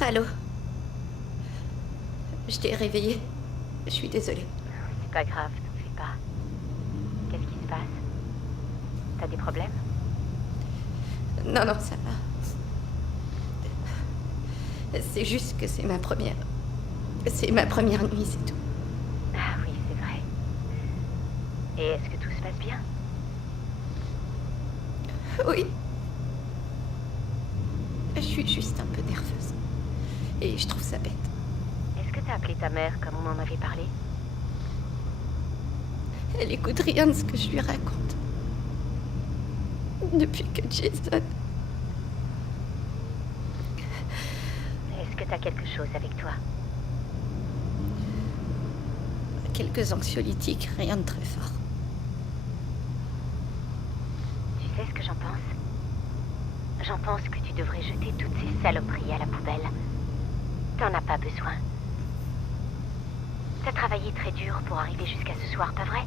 Allô? Je t'ai réveillée. Je suis désolée. C'est pas grave, t'en fais pas. Qu'est-ce qui se passe? T'as des problèmes? Non, ça va. C'est juste que c'est ma première... C'est ma première nuit, c'est tout. Ah oui, c'est vrai. Et est-ce que tout se passe bien? Oui. Je suis juste un peu nerveuse. Et je trouve ça bête. Est-ce que t'as appelé ta mère comme on en avait parlé? Elle écoute rien de ce que je lui raconte. Depuis que Jason... Est-ce que t'as quelque chose avec toi? Quelques anxiolytiques, rien de très fort. Tu sais ce que j'en pense? J'en pense que tu devrais jeter toutes ces saloperies à la poubelle. T'en as pas besoin. T'as travaillé très dur pour arriver jusqu'à ce soir, pas vrai?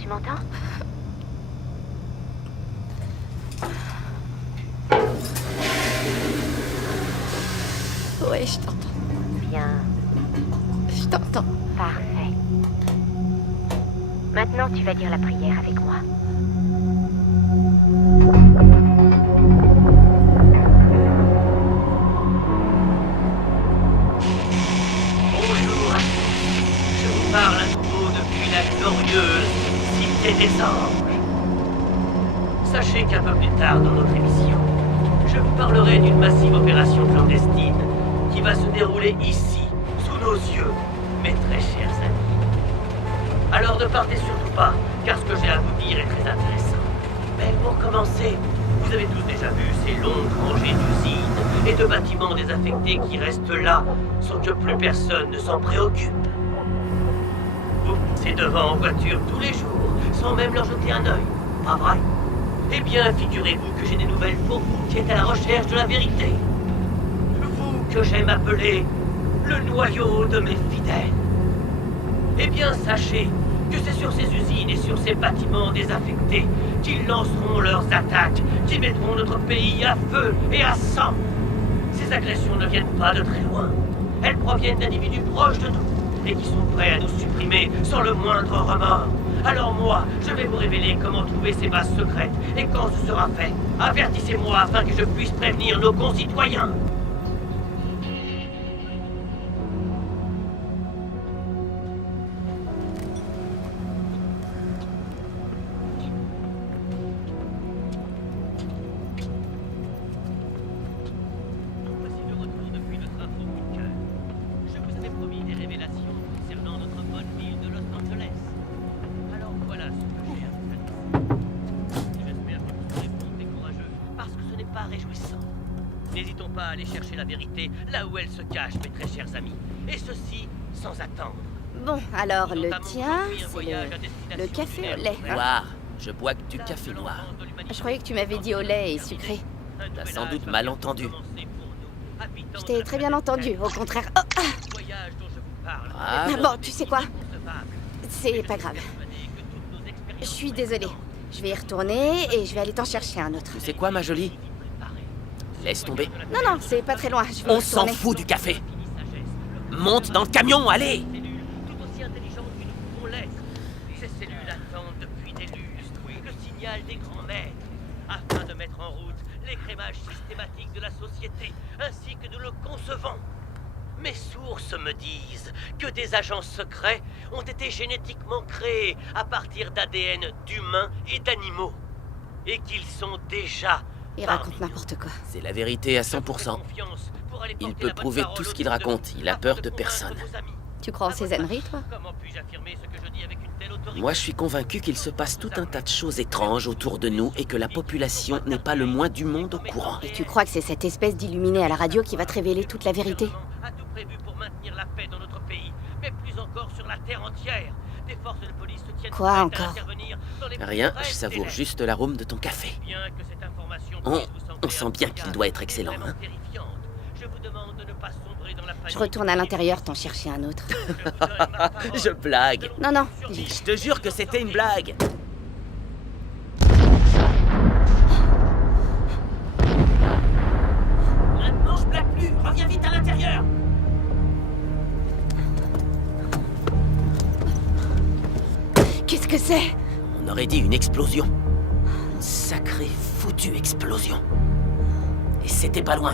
Tu m'entends? Ouais, je t'entends. Bien. Je t'entends. Parfait. Maintenant, tu vas dire la prière avec moi. Bonjour, je vous parle à nouveau depuis la glorieuse Cité des Anges. Sachez qu'un peu plus tard dans notre émission, je vous parlerai d'une massive opération clandestine qui va se dérouler ici, sous nos yeux, mes très chers amis. Alors ne partez surtout pas, car ce que j'ai à vous dire est très intéressant. Mais pour commencer, vous avez tous déjà vu ces longues rangées d'usines et de bâtiments désaffectés qui restent là, sans que plus personne ne s'en préoccupe. Vous passez devant en voiture tous les jours, sans même leur jeter un œil, pas vrai? Eh bien, figurez-vous que j'ai des nouvelles pour vous qui êtes à la recherche de la vérité. Vous que j'aime appeler le noyau de mes fidèles. Eh bien, sachez que c'est sur ces usines et sur ces bâtiments désaffectés qu'ils lanceront leurs attaques, qui mettront notre pays à feu et à sang. Ces agressions ne viennent pas de très loin. Elles proviennent d'individus proches de nous et qui sont prêts à nous supprimer sans le moindre remords. Alors moi, je vais vous révéler comment trouver ces bases secrètes et quand ce sera fait. Avertissez-moi afin que je puisse prévenir nos concitoyens. Voici le retour depuis notre info coup de cœur. Je vous avais promis des révélations concernant notre bonne ville de Los Angeles. Alors voilà ce que j'ai à vous annoncer. J'espère que vous serez bons et courageux, parce que ce n'est pas réjouissant. N'hésitons pas à aller chercher la vérité là où elle se cache, mes très chers amis. Et ceci sans attendre. Bon, alors Nous le entamons tien, aujourd'hui un c'est voyage à destination le café au lait. hein? Noir. Je bois que du café noir. Je croyais que tu m'avais dit au lait et sucré. T'as sans doute mal entendu. Je t'ai très bien entendu, au contraire. Oh, ah Ah, bon, tu sais quoi? C'est pas grave. Je suis désolée. Je vais y retourner et je vais aller t'en chercher un autre. tu sais quoi, ma jolie? Laisse tomber. Non, c'est pas très loin. Je vais y On s'en retourner. fout du café. Monte dans le camion, allez! Tout aussi intelligentes que nous pouvons l'être. Ces cellules attendent depuis des lustres le signal des grands maîtres, afin de mettre en route l'écrémage systématique de la société, ainsi que nous le concevons. Mes sources me disent que des agents secrets ont été génétiquement créés à partir d'ADN d'humains et d'animaux, et qu'ils sont déjà... Il raconte n'importe quoi. C'est la vérité à 100%. Il peut prouver tout ce qu'il raconte. Il a peur de personne. Tu crois en ces âneries, toi? Moi, je suis convaincu qu'il se passe tout un tas de choses étranges autour de nous et que la population n'est pas le moins du monde au courant. Et tu crois que c'est cette espèce d'illuminé à la radio qui va te révéler toute la vérité? A tout prévu pour maintenir la paix dans notre pays, mais plus encore sur la terre entière. Des forces de police se tiennent Quoi prêtes à encore? intervenir dans les Rien, plus je brefs savoure délais. juste l'arôme de ton café. Bien que cette information On- puisse vous sembler on sent bien qu'il doit être incroyable et excellent, vraiment hein. terrifiante, je vous demande de ne pas sombrer dans la panique. Je retourne à l'intérieur t'en chercher un autre. Je vous donne ma parole. Je blague. Non, Je te jure que c'était une blague. c'est? On aurait dit une explosion. Une sacrée foutue explosion. Et c'était pas loin.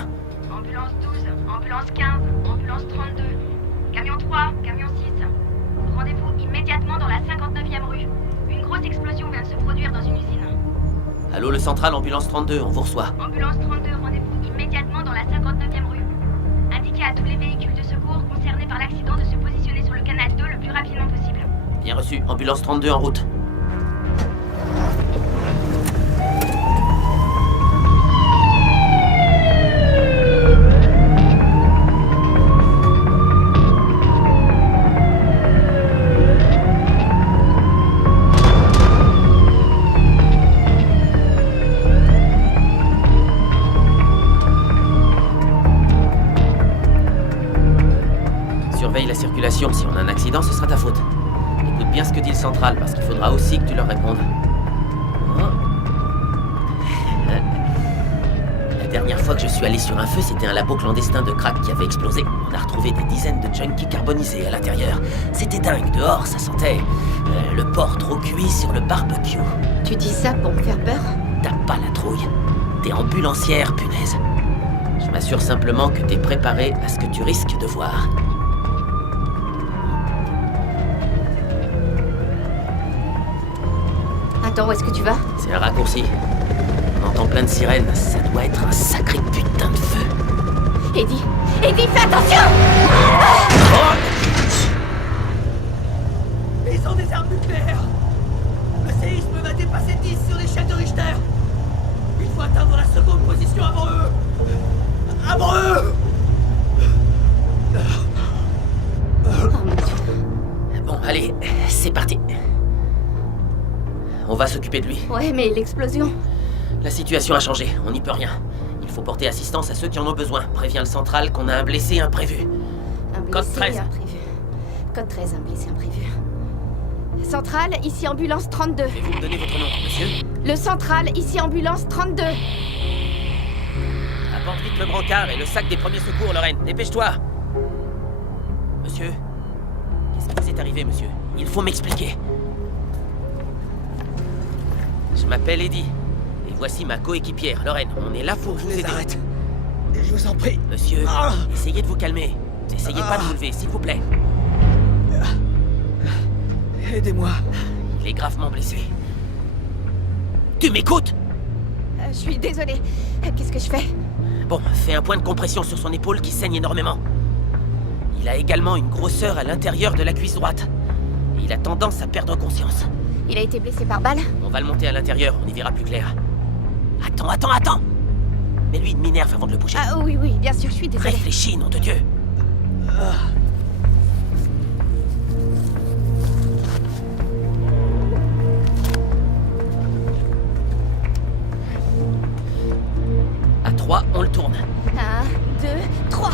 Ambulance 12, ambulance 15, ambulance 32, camion 3, camion 6. Rendez-vous immédiatement dans la 59e rue. Une grosse explosion vient de se produire dans une usine. Allô, le central, ambulance 32, on vous reçoit. Ambulance 32, rendez-vous immédiatement dans la 59e rue. Indiquez à tous les véhicules de secours concernés par l'accident de se positionner sur le canal 2 le plus rapidement possible. Bien reçu, ambulance 32 en route. Surveille la circulation, si on a un accident, ce sera ta faute. Écoute bien ce que dit le central, parce qu'il faudra aussi que tu leur répondes. Oh. La dernière fois que je suis allé sur un feu, c'était un labo clandestin de crack qui avait explosé. On a retrouvé des dizaines de junkies carbonisés à l'intérieur. C'était dingue, dehors, ça sentait le porc trop cuit sur le barbecue. Tu dis ça pour me faire peur? T'as pas la trouille. T'es ambulancière, punaise. Je m'assure simplement que t'es préparé à ce que tu risques de voir. Attends, où est-ce que tu vas? C'est un raccourci. On entend plein de sirènes. Ça doit être un sacré putain de feu. Eddie! Eddie, fais attention! Ils ont des armes nucléaires. Le séisme va dépasser 10 sur l'échelle de Richter. Il faut atteindre la seconde position avant eux. Avant eux. Oh mon Dieu. Bon, allez, c'est parti. On va s'occuper de lui. Ouais, mais l'explosion... La situation a changé, on n'y peut rien. Il faut porter assistance à ceux qui en ont besoin. Préviens le central qu'on a un blessé imprévu. Un blessé Code 13. imprévu. Code 13, un blessé imprévu. Centrale, ici ambulance 32. Pouvez-vous me donner votre nom, monsieur? Le central, ici ambulance 32. Apporte vite le brancard et le sac des premiers secours, Lorraine. Dépêche-toi. Monsieur? Qu'est-ce qui vous est arrivé, monsieur? Il faut m'expliquer. Je m'appelle Eddie. Et voici ma coéquipière, Lorraine. On est là pour vous aider. Arrête. Je vous en prie. Monsieur, Ah. essayez de vous calmer. Essayez pas de vous lever, s'il vous plaît. Aidez-moi. Il est gravement blessé. Tu m'écoutes? Je suis désolée. Qu'est-ce que je fais? Bon, fais un point de compression sur son épaule qui saigne énormément. Il a également une grosseur à l'intérieur de la cuisse droite. Et il a tendance à perdre conscience. Il a été blessé par balle? On va le monter à l'intérieur, on y verra plus clair. Attends. Mais lui, il m'énerve avant de le bouger. Ah oui, bien sûr, je suis désolée. Réfléchis, nom de Dieu. À 3, on le tourne. 1, 2, 3.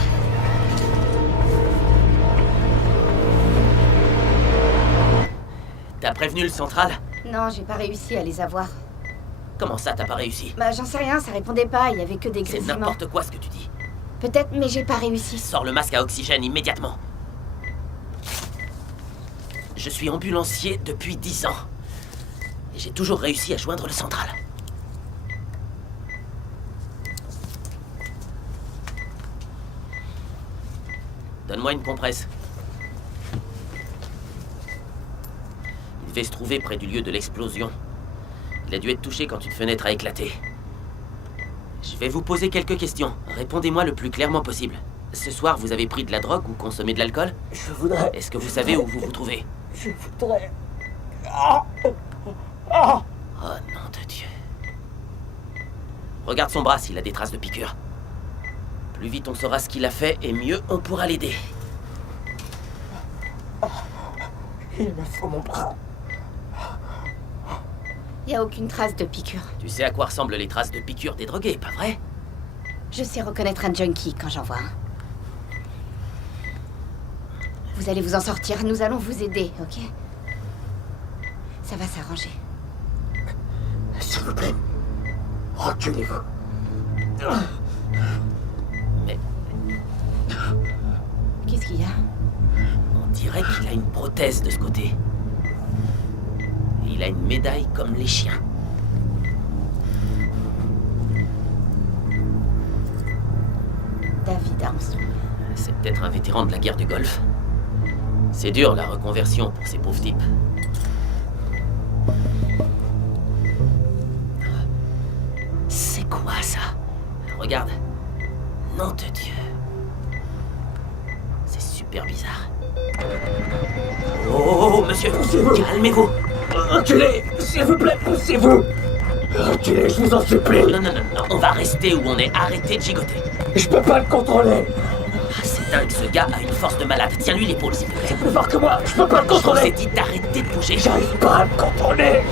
T'as prévenu le central? Non, j'ai pas réussi à les avoir. Comment ça, t'as pas réussi? Bah, j'en sais rien, ça répondait pas, il y avait que des C'est grésillements. n'importe quoi ce que tu dis. Peut-être, mais j'ai pas réussi. Sors le masque à oxygène immédiatement. Je suis ambulancier depuis 10 ans. Et j'ai toujours réussi à joindre le central. Donne-moi une compresse. Il devait se trouver près du lieu de l'explosion. Il a dû être touché quand une fenêtre a éclaté. Je vais vous poser quelques questions. Répondez-moi le plus clairement possible. Ce soir, vous avez pris de la drogue ou consommé de l'alcool? Je voudrais. Est-ce que vous savez où vous vous trouvez? Je voudrais. Oh, nom de Dieu. Regarde son bras s'il a des traces de piqûres. Plus vite on saura ce qu'il a fait, et mieux on pourra l'aider. Il me faut mon bras. Y a aucune trace de piqûre. Tu sais à quoi ressemblent les traces de piqûres des drogués, pas vrai? Je sais reconnaître un junkie quand j'en vois un. Vous allez vous en sortir, nous allons vous aider, ok? Ça va s'arranger. S'il vous plaît. Reculez-vous. Mais Qu'est-ce qu'il y a? on dirait qu'il a une prothèse de ce côté. Et il Il a une médaille comme les chiens. David Armstrong. C'est peut-être un vétéran de la guerre du Golfe. C'est dur, la reconversion pour ces pauvres types. C'est quoi, ça? Regarde. Nom de Dieu. C'est super bizarre. Oh, monsieur, calmez-vous. Enculé, s'il vous plaît, poussez-vous. Enculé, je vous en supplie. Non, on va rester où on est. Arrêtez de gigoter. Je peux pas le contrôler. Ah, c'est dingue, ce gars a une force de malade. Tiens-lui l'épaule, s'il te plaît. Plus fort que moi, je peux pas le Je vous ai contrôler. dit d'arrêter de bouger. J'arrive pas à le contrôler.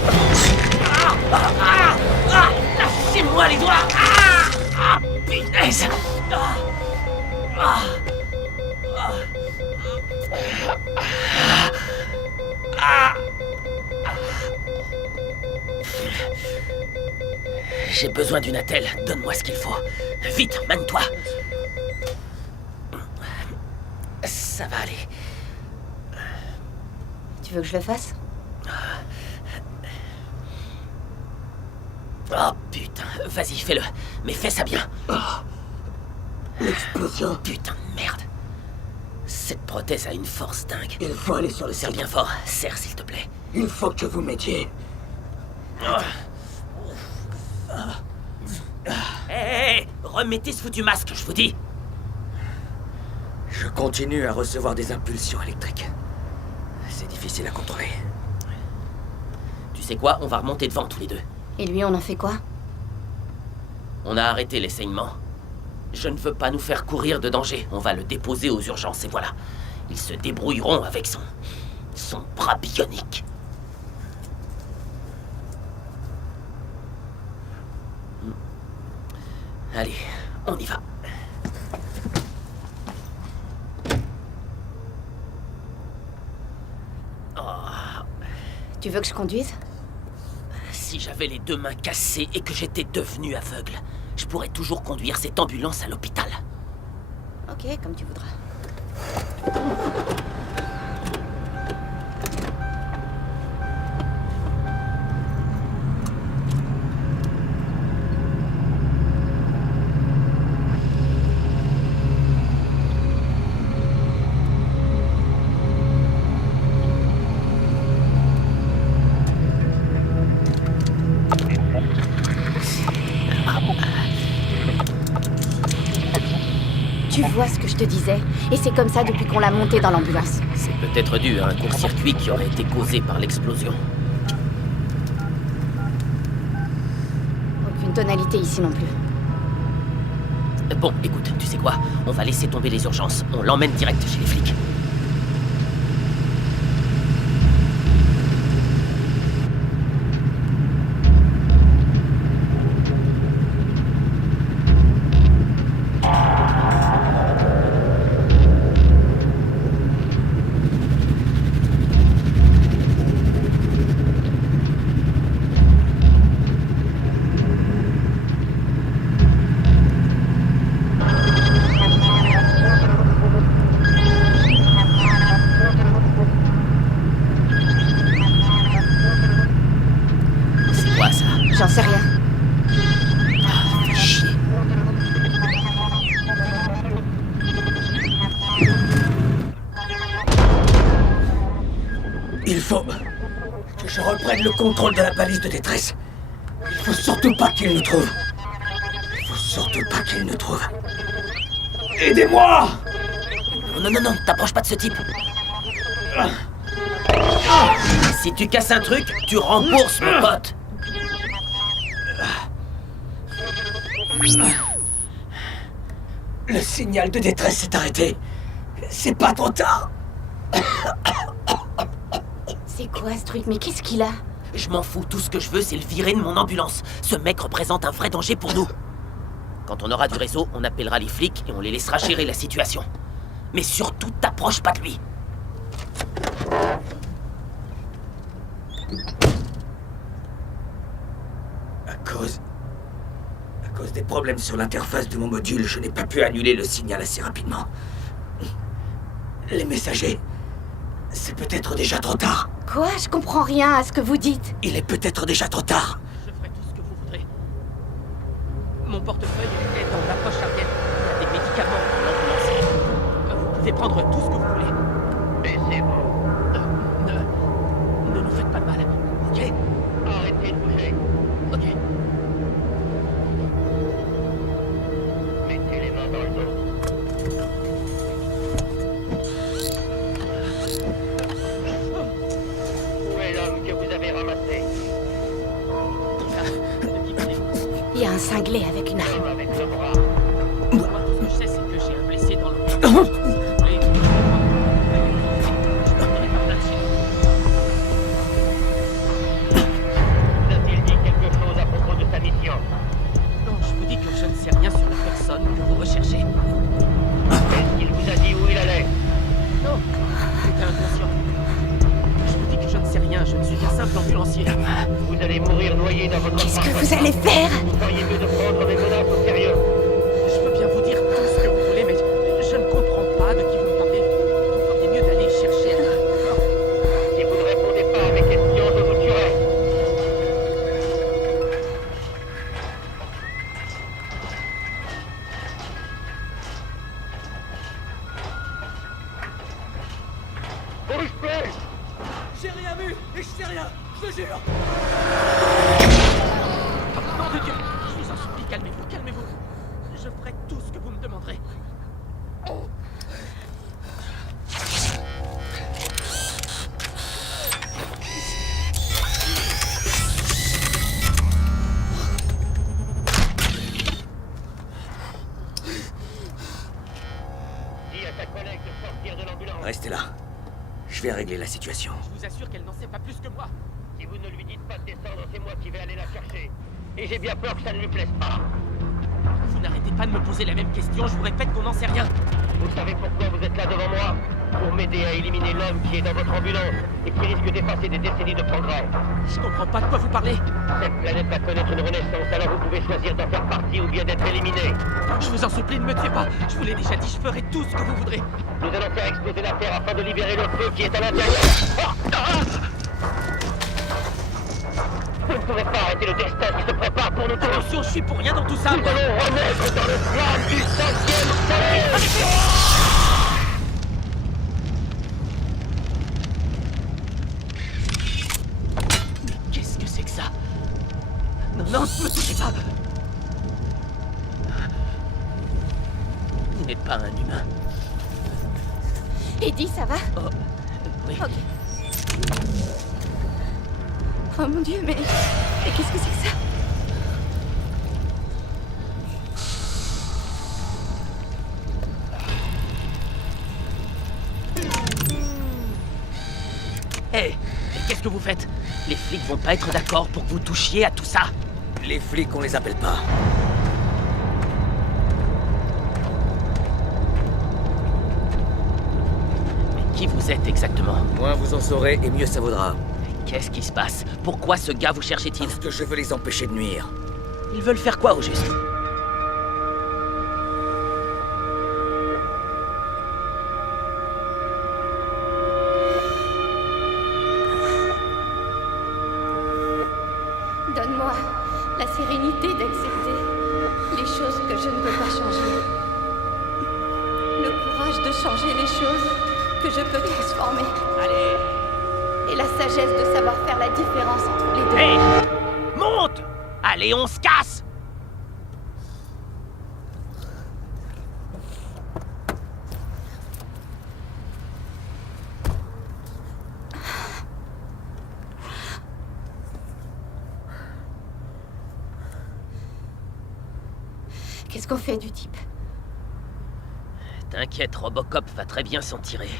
Lâchez-moi les doigts. Punaise. J'ai besoin d'une attelle. Donne-moi ce qu'il faut. Vite, mène-toi. Ça va aller. Tu veux que je le fasse? Oh putain, vas-y, fais-le. Mais fais ça bien. L'explosion. Putain de merde. Cette prothèse a une force dingue. Il faut aller sur le Serre site. bien fort. Serre, s'il te plaît. Il faut que vous m'aidiez. Hé, remettez ce foutu masque, je vous dis. Je continue à recevoir des impulsions électriques. C'est difficile à contrôler. Tu sais quoi, on va remonter devant tous les deux. Et lui, on en fait quoi? On a arrêté les saignements. Je ne veux pas nous faire courir de danger. On va le déposer aux urgences et voilà. Ils se débrouilleront avec son bras bionique. Allez, on y va. Tu veux que je conduise? Si j'avais les deux mains cassées et que j'étais devenu aveugle, je pourrais toujours conduire cette ambulance à l'hôpital. Ok, comme tu voudras. Tu vois ce que je te disais? Et c'est comme ça depuis qu'on l'a monté dans l'ambulance. C'est peut-être dû à un court-circuit qui aurait été causé par l'explosion. Aucune tonalité ici non plus. Bon, écoute, tu sais quoi? On va laisser tomber les urgences. On l'emmène direct chez les flics. C'est quoi ça? J'en sais rien. Fais chier. Il faut que je reprenne le contrôle de la balise de détresse. Il faut surtout pas qu'il nous trouve. Il faut surtout pas qu'il nous trouve. Aidez-moi! Non, t'approches pas de ce type. Si tu casses un truc, tu rembourses, mon pote. Le signal de détresse s'est arrêté. C'est pas trop tard. C'est quoi ce truc? Mais qu'est-ce qu'il a? Je m'en fous, tout ce que je veux, c'est le virer de mon ambulance. Ce mec représente un vrai danger pour nous. Quand on aura du réseau, on appellera les flics et on les laissera gérer la situation. Mais surtout, t'approches pas de lui. À cause des problèmes sur l'interface de mon module, je n'ai pas pu annuler le signal assez rapidement. Les messagers C'est peut-être déjà trop tard. Quoi? Je comprends rien à ce que vous dites. Il est peut-être déjà trop tard. Je ferai tout ce que vous voudrez. Mon portefeuille est dans la poche arrière. Il y a des médicaments pour l'ambulance. Vous pouvez prendre tout ce que vous voulez. Baissez-vous. Ne nous faites pas de mal, ok? Arrêtez de bouger. Ok. Mettez les mains dans le dos. Où est l'homme que vous avez ramassé? De qui parlez-vous? Il y a un cinglé avec une arme. L'homme avec le bras. Moi, tout ce que je sais, c'est que j'ai un blessé dans l'ambulance. Si vous voulez, je parlerai par là chez Vous a-t-il dit quelque chose à propos de sa mission? Non, je vous dis que je ne sais rien sur la personne que vous recherchez. Est-ce qu'il vous a dit où il allait? Non, j'étais inconscient. Je vous dis que je ne sais rien, je ne suis qu'un simple ambulancier. Vous allez mourir noyé dans votre Qu'est-ce que propre vous allez faire? Vous feriez mieux de prendre mes menaces au sérieux. Je peux bien vous dire tout ce que vous voulez, mais je ne comprends pas de qui vous me parlez. Vous feriez mieux d'aller chercher un... Si vous ne répondez pas à mes questions, je vous tuerai. Bouge plus! J'ai rien vu et je sais rien, je te jure. Nom de Dieu, je vous en supplie, calmez-vous, calmez-vous. Je ferai tout ce que vous me demanderez. Dis à ta collègue de sortir de l'ambulance. Restez là. Je vais régler la situation. Je vous assure qu'elle n'en sait pas plus que moi. Si vous ne lui dites pas de descendre, c'est moi qui vais aller la chercher. Et j'ai bien peur que ça ne lui plaise pas. Vous n'arrêtez pas de me poser la même question, je vous répète qu'on n'en sait rien. Vous savez pourquoi vous êtes là devant moi? Pour m'aider à éliminer l'homme qui est dans votre ambulance et qui risque d'effacer des décennies de progrès. Je comprends pas de quoi vous parlez. Cette planète va connaître une renaissance, alors vous pouvez choisir d'en faire partie ou bien d'être éliminé. Je vous en supplie, ne me tuez pas. Je vous l'ai déjà dit, je ferai tout ce que vous voudrez. Nous allons faire exploser la Terre afin de libérer le feu qui est à l'intérieur. Vous ne pouvez pas arrêter le destin qui se prépare pour nous tous. Attention, je suis pour rien dans tout ça. Nous allons renaître dans le flamme du 5e soleil. Mais qu'est-ce que c'est que ça? Non, non, ne me touchez pas. Vous n'êtes pas un humain. Eddie, ça va? Oh, oui. Ok. Oh mon Dieu, mais qu'est-ce que c'est que ça? Hé, qu'est-ce que vous faites? Les flics vont pas être d'accord pour que vous touchiez à tout ça. Les flics, on les appelle pas. Mais qui vous êtes exactement? Moins vous en saurez et mieux ça vaudra. Qu'est-ce qui se passe? Pourquoi ce gars vous cherchait-il? Parce que je veux les empêcher de nuire. Ils veulent faire quoi au juste? Donne-moi la sérénité d'accepter les choses que je ne peux pas changer. Le courage de changer les choses que je peux transformer. Allez! Et la sagesse de savoir faire la différence entre les deux. Hé! Monte! Allez, on se casse! Qu'est-ce qu'on fait du type? T'inquiète, Robocop va très bien s'en tirer.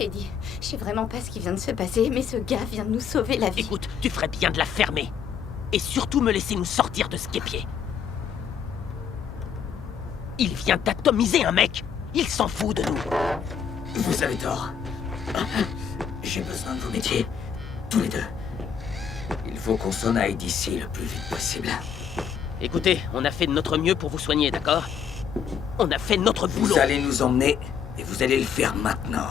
Eddie, je sais vraiment pas ce qui vient de se passer, mais ce gars vient de nous sauver la vie. Écoute, tu ferais bien de la fermer. Et surtout me laisser nous sortir de ce guêpier. Il vient d'atomiser un mec. Il s'en fout de nous. Vous avez tort. J'ai besoin de vos métiers. Tous les deux. Il faut qu'on s'en aille d'ici le plus vite possible. Écoutez, on a fait de notre mieux pour vous soigner, d'accord? On a fait notre boulot. Vous allez nous emmener Et vous allez le faire maintenant.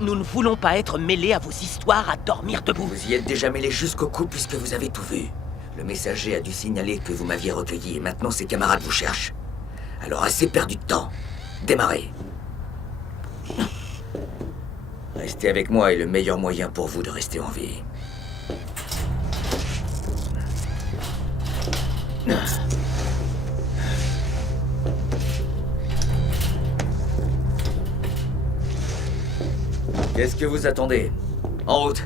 Nous ne voulons pas être mêlés à vos histoires à dormir debout. Vous y êtes déjà mêlé jusqu'au cou puisque vous avez tout vu. Le messager a dû signaler que vous m'aviez recueilli et maintenant ses camarades vous cherchent. Alors assez perdu de temps. Démarrez. Rester avec moi est le meilleur moyen pour vous de rester en vie. Qu'est-ce que vous attendez? En route.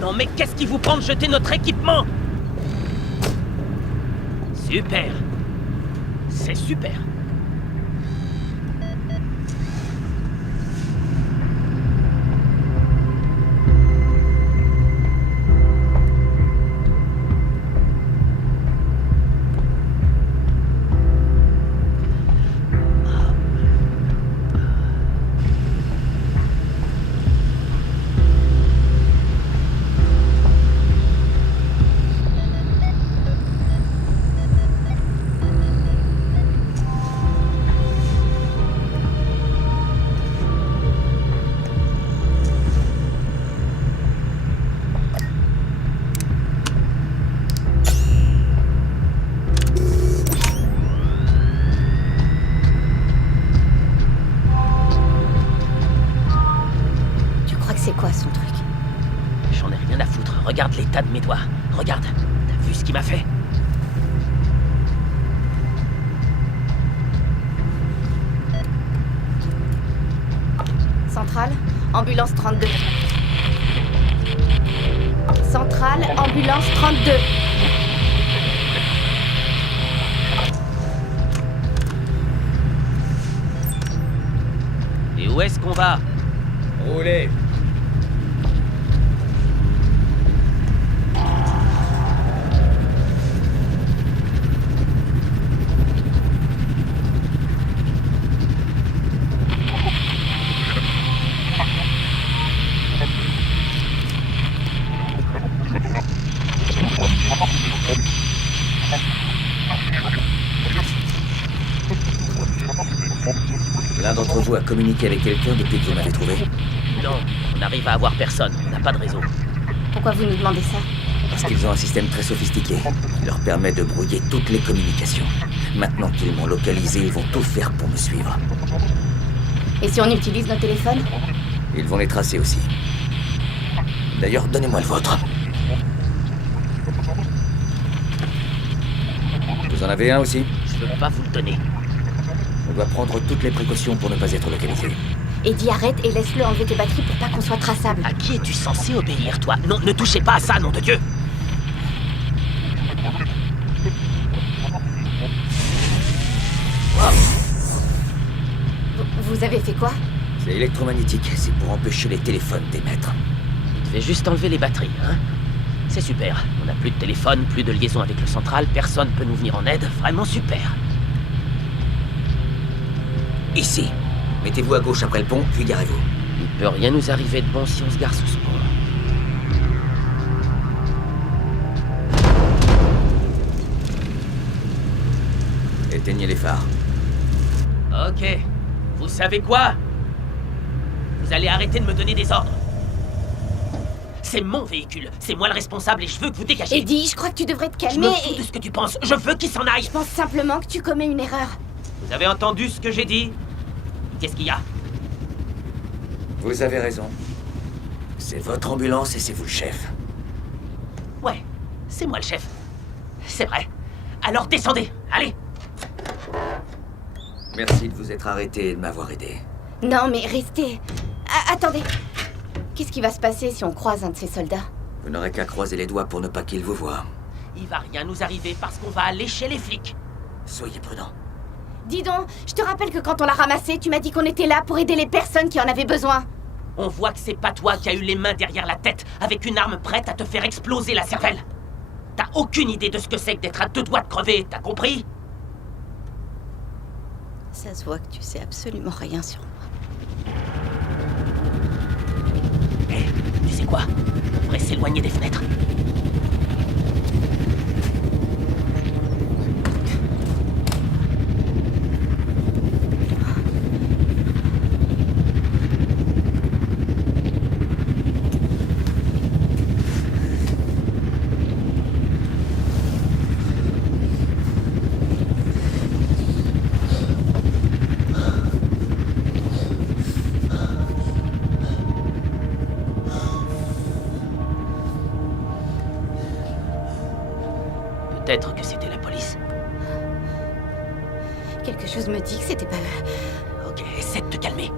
Non mais qu'est-ce qui vous prend de jeter notre équipement? Super. C'est super. C'est quoi son truc? J'en ai rien à foutre. Regarde l'état de mes doigts. Regarde. T'as vu ce qu'il m'a fait? Centrale, ambulance 32. Centrale, ambulance 32. Et où est-ce qu'on va? Roulez. L'un d'entre vous a communiqué avec quelqu'un depuis que vous m'avez trouvé? Non, on arrive à avoir personne. On n'a pas de réseau. Pourquoi vous nous demandez ça? Parce qu'ils ont un système très sophistiqué qui leur permet de brouiller toutes les communications. Maintenant qu'ils m'ont localisé, ils vont tout faire pour me suivre. Et si on utilise nos téléphones? Ils vont les tracer aussi. D'ailleurs, donnez-moi le vôtre. Vous en avez un aussi? Je veux pas vous le donner. On doit prendre toutes les précautions pour ne pas être localisé. Eddie, arrête et laisse-le enlever tes batteries pour pas qu'on soit traçable. À qui es-tu censé obéir, toi? Non, ne touchez pas à ça, nom de Dieu! Vous avez fait quoi? C'est électromagnétique, c'est pour empêcher les téléphones d'émettre. Je vais juste enlever les batteries, hein? C'est super. On n'a plus de téléphone, plus de liaison avec le central, personne peut nous venir en aide. Vraiment super. Ici. Mettez-vous à gauche après le pont, puis garez-vous. Il peut rien nous arriver de bon si on se gare sous ce pont. Éteignez les phares. Ok. Vous savez quoi? Vous allez arrêter de me donner des ordres. C'est mon véhicule. C'est moi le responsable et je veux que vous dégagiez. Eddie, je crois que tu devrais te Je calmer me fous de ce que tu penses. Je veux qu'il s'en aille. Je pense simplement que tu commets une erreur. Vous avez entendu ce que j'ai dit? Qu'est-ce qu'il y a? Vous avez raison. C'est votre ambulance et c'est vous le chef. Ouais, c'est moi le chef. C'est vrai. Alors descendez. Allez. Merci de vous être arrêté et de m'avoir aidé. Non, mais restez. Attendez. Qu'est-ce qui va se passer si on croise un de ces soldats? Vous n'aurez qu'à croiser les doigts pour ne pas qu'ils vous voient. Il va rien nous arriver parce qu'on va aller chez les flics. Soyez prudents. Dis donc, je te rappelle que quand on l'a ramassé, tu m'as dit qu'on était là pour aider les personnes qui en avaient besoin. On voit que c'est pas toi qui as eu les mains derrière la tête, avec une arme prête à te faire exploser la cervelle. T'as aucune idée de ce que c'est que d'être à 2 doigts de crever, t'as compris? Ça se voit que tu sais absolument rien sur moi. Hé, tu sais quoi? On devrait s'éloigner des fenêtres. Peut-être que c'était la police. Quelque chose me dit que c'était pas eux. Ok, essaie de te calmer.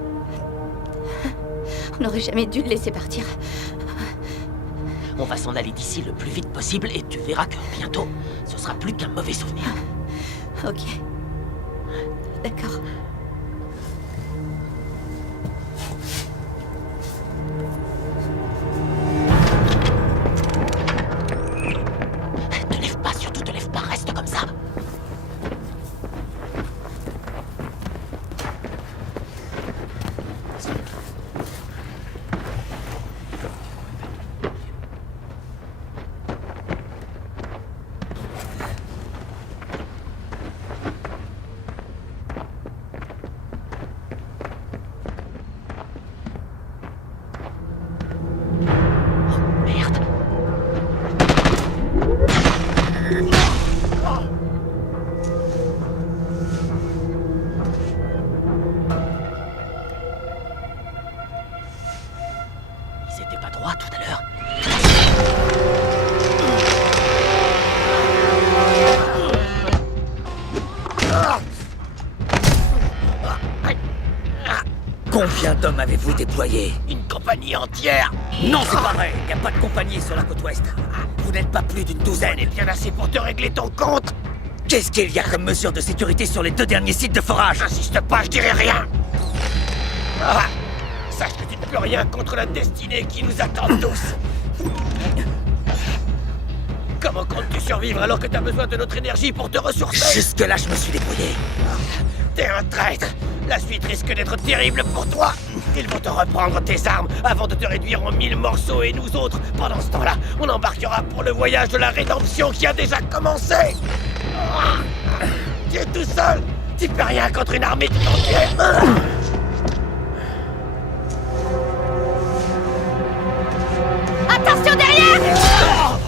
On n'aurait jamais dû le laisser partir. On va s'en aller d'ici le plus vite possible et tu verras que bientôt, ce sera plus qu'un mauvais souvenir. Ok. D'accord. Te lève pas, surtout te lève pas, reste comme ça. Merde. Ils étaient pas droits tout à l'heure. Combien d'hommes avez-vous déployés? Une compagnie entière. Non, c'est pas vrai. Il n'y a pas de compagnie sur la côte ouest. Vous n'êtes pas plus d'une On douzaine. est bien assez pour te régler ton compte. Qu'est-ce qu'il y a comme mesure de sécurité sur les 2 derniers sites de forage? J'insiste pas, je dirai rien. Ah, sache que tu ne peux rien contre la destinée qui nous attend tous. Comment comptes-tu survivre alors que t'as besoin de notre énergie pour te ressourcer? Jusque-là, je me suis débrouillé. T'es un traître. La suite risque d'être terrible pour toi. Ils vont te reprendre tes armes avant de te réduire en 1000 morceaux et nous autres, pendant ce temps-là, on embarquera pour le voyage de la rédemption qui a déjà commencé. Ah, tu es tout seul. Tu peux rien contre une armée tout entière. Attention derrière!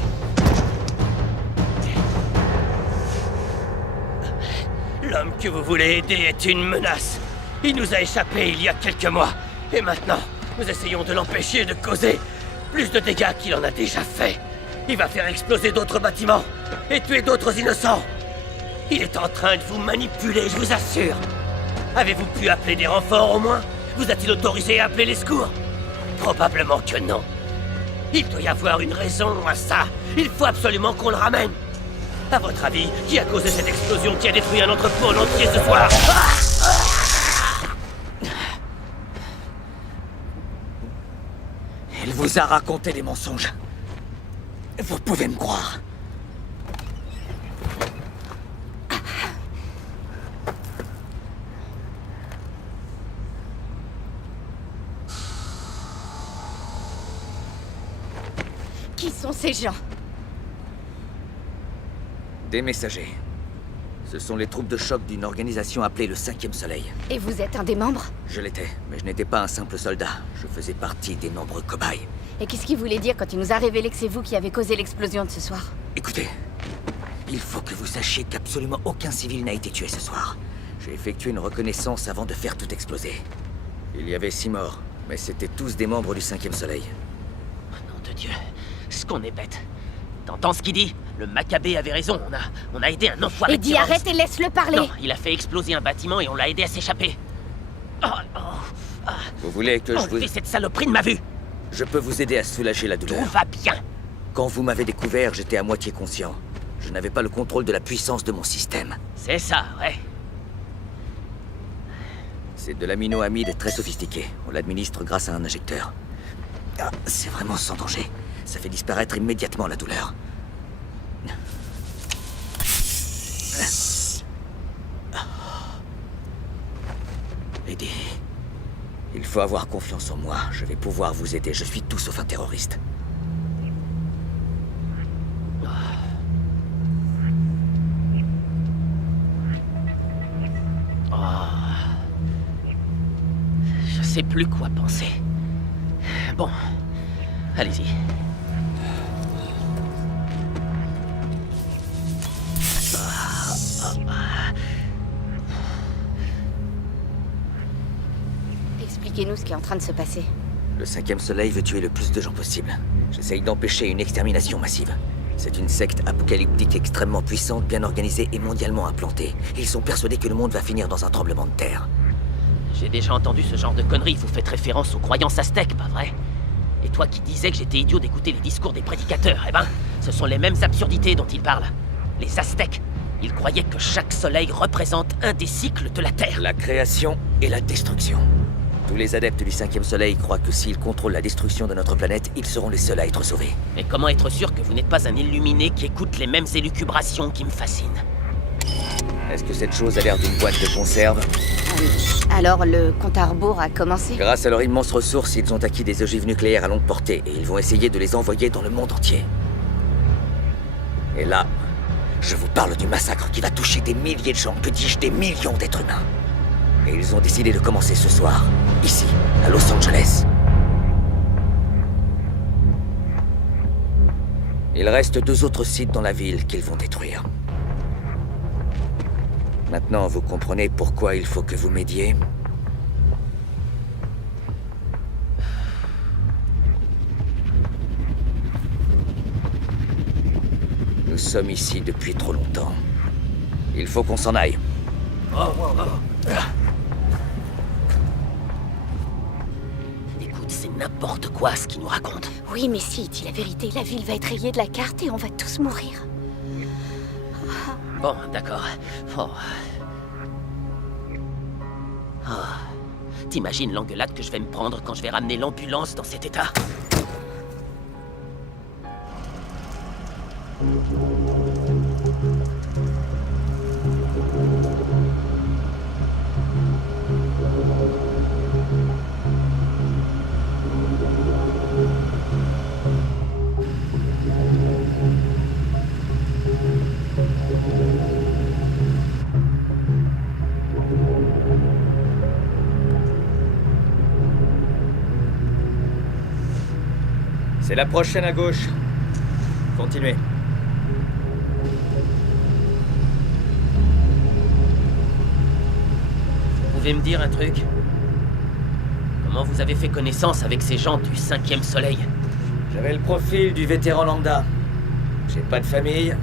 L'homme que vous voulez aider est une menace. Il nous a échappé il y a quelques mois. Et maintenant, nous essayons de l'empêcher de causer plus de dégâts qu'il en a déjà fait. Il va faire exploser d'autres bâtiments et tuer d'autres innocents. Il est en train de vous manipuler, je vous assure. Avez-vous pu appeler des renforts au moins? Vous a-t-il autorisé à appeler les secours? Probablement que non. Il doit y avoir une raison à ça. Il faut absolument qu'on le ramène. À votre avis, qui a causé cette explosion qui a détruit un entrepôt en entier ce soir? Elle vous a raconté des mensonges. Vous pouvez me croire. Qui sont ces gens? Des messagers. Ce sont les troupes de choc d'une organisation appelée le 5e Soleil. Et vous êtes un des membres? Je l'étais, mais je n'étais pas un simple soldat. Je faisais partie des nombreux cobayes. Et qu'est-ce qu'il voulait dire quand il nous a révélé que c'est vous qui avez causé l'explosion de ce soir? Écoutez, il faut que vous sachiez qu'absolument aucun civil n'a été tué ce soir. J'ai effectué une reconnaissance avant de faire tout exploser. Il y avait 6 morts, mais c'était tous des membres du 5e Soleil. Nom de Dieu, ce qu'on est bête. T'entends ce qu'il dit? Le Maccabée avait raison, on a aidé un enfoiré Et dis arrête et laisse-le parler! Non, il a fait exploser un bâtiment et on l'a aidé à s'échapper. Vous voulez que je vous... Enlevez cette saloperie de ma vue! Je peux vous aider à soulager la Tout douleur. va bien! Quand vous m'avez découvert, j'étais à moitié conscient. Je n'avais pas le contrôle de la puissance de mon système. C'est ça, ouais. C'est de l'amino-amide très sophistiqué. On l'administre grâce à un injecteur. Ah, c'est vraiment sans danger. Ça fait disparaître immédiatement la douleur. Eddie, il faut avoir confiance en moi. Je vais pouvoir vous aider. Je suis tout sauf un terroriste. Je sais plus quoi penser. Bon, allez-y. Expliquez-nous ce qui est en train de se passer. Le 5e Soleil veut tuer le plus de gens possible. J'essaye d'empêcher une extermination massive. C'est une secte apocalyptique extrêmement puissante, bien organisée et mondialement implantée. Et ils sont persuadés que le monde va finir dans un tremblement de terre. J'ai déjà entendu ce genre de conneries. Vous faites référence aux croyances aztèques, pas vrai? Et toi qui disais que j'étais idiot d'écouter les discours des prédicateurs, eh ben, ce sont les mêmes absurdités dont ils parlent. Les Aztèques, ils croyaient que chaque soleil représente un des cycles de la Terre. La création et la destruction. Tous les adeptes du 5e soleil croient que s'ils contrôlent la destruction de notre planète, ils seront les seuls à être sauvés. Mais comment être sûr que vous n'êtes pas un illuminé qui écoute les mêmes élucubrations qui me fascinent? Est-ce que cette chose a l'air d'une boîte de conserve? Alors, le compte à rebours a commencé? Grâce à leur immense ressources, ils ont acquis des ogives nucléaires à longue portée et ils vont essayer de les envoyer dans le monde entier. Et là, je vous parle du massacre qui va toucher des milliers de gens, que dis-je, des millions d'êtres humains. Et ils ont décidé de commencer ce soir, ici, à Los Angeles. Il reste 2 autres sites dans la ville qu'ils vont détruire. Maintenant, vous comprenez pourquoi il faut que vous m'aidiez? Nous sommes ici depuis trop longtemps. Il faut qu'on s'en aille. Écoute, c'est n'importe quoi ce qu'il nous raconte. Oui, mais si, dis la vérité, la ville va être rayée de la carte et on va tous mourir. Bon, d'accord. Oh. Oh. T'imagines l'engueulade que je vais me prendre quand je vais ramener l'ambulance dans cet état? C'est la prochaine à gauche. Continuez. Vous pouvez me dire un truc? Comment vous avez fait connaissance avec ces gens du 5e soleil? J'avais le profil du vétéran lambda. J'ai pas de famille,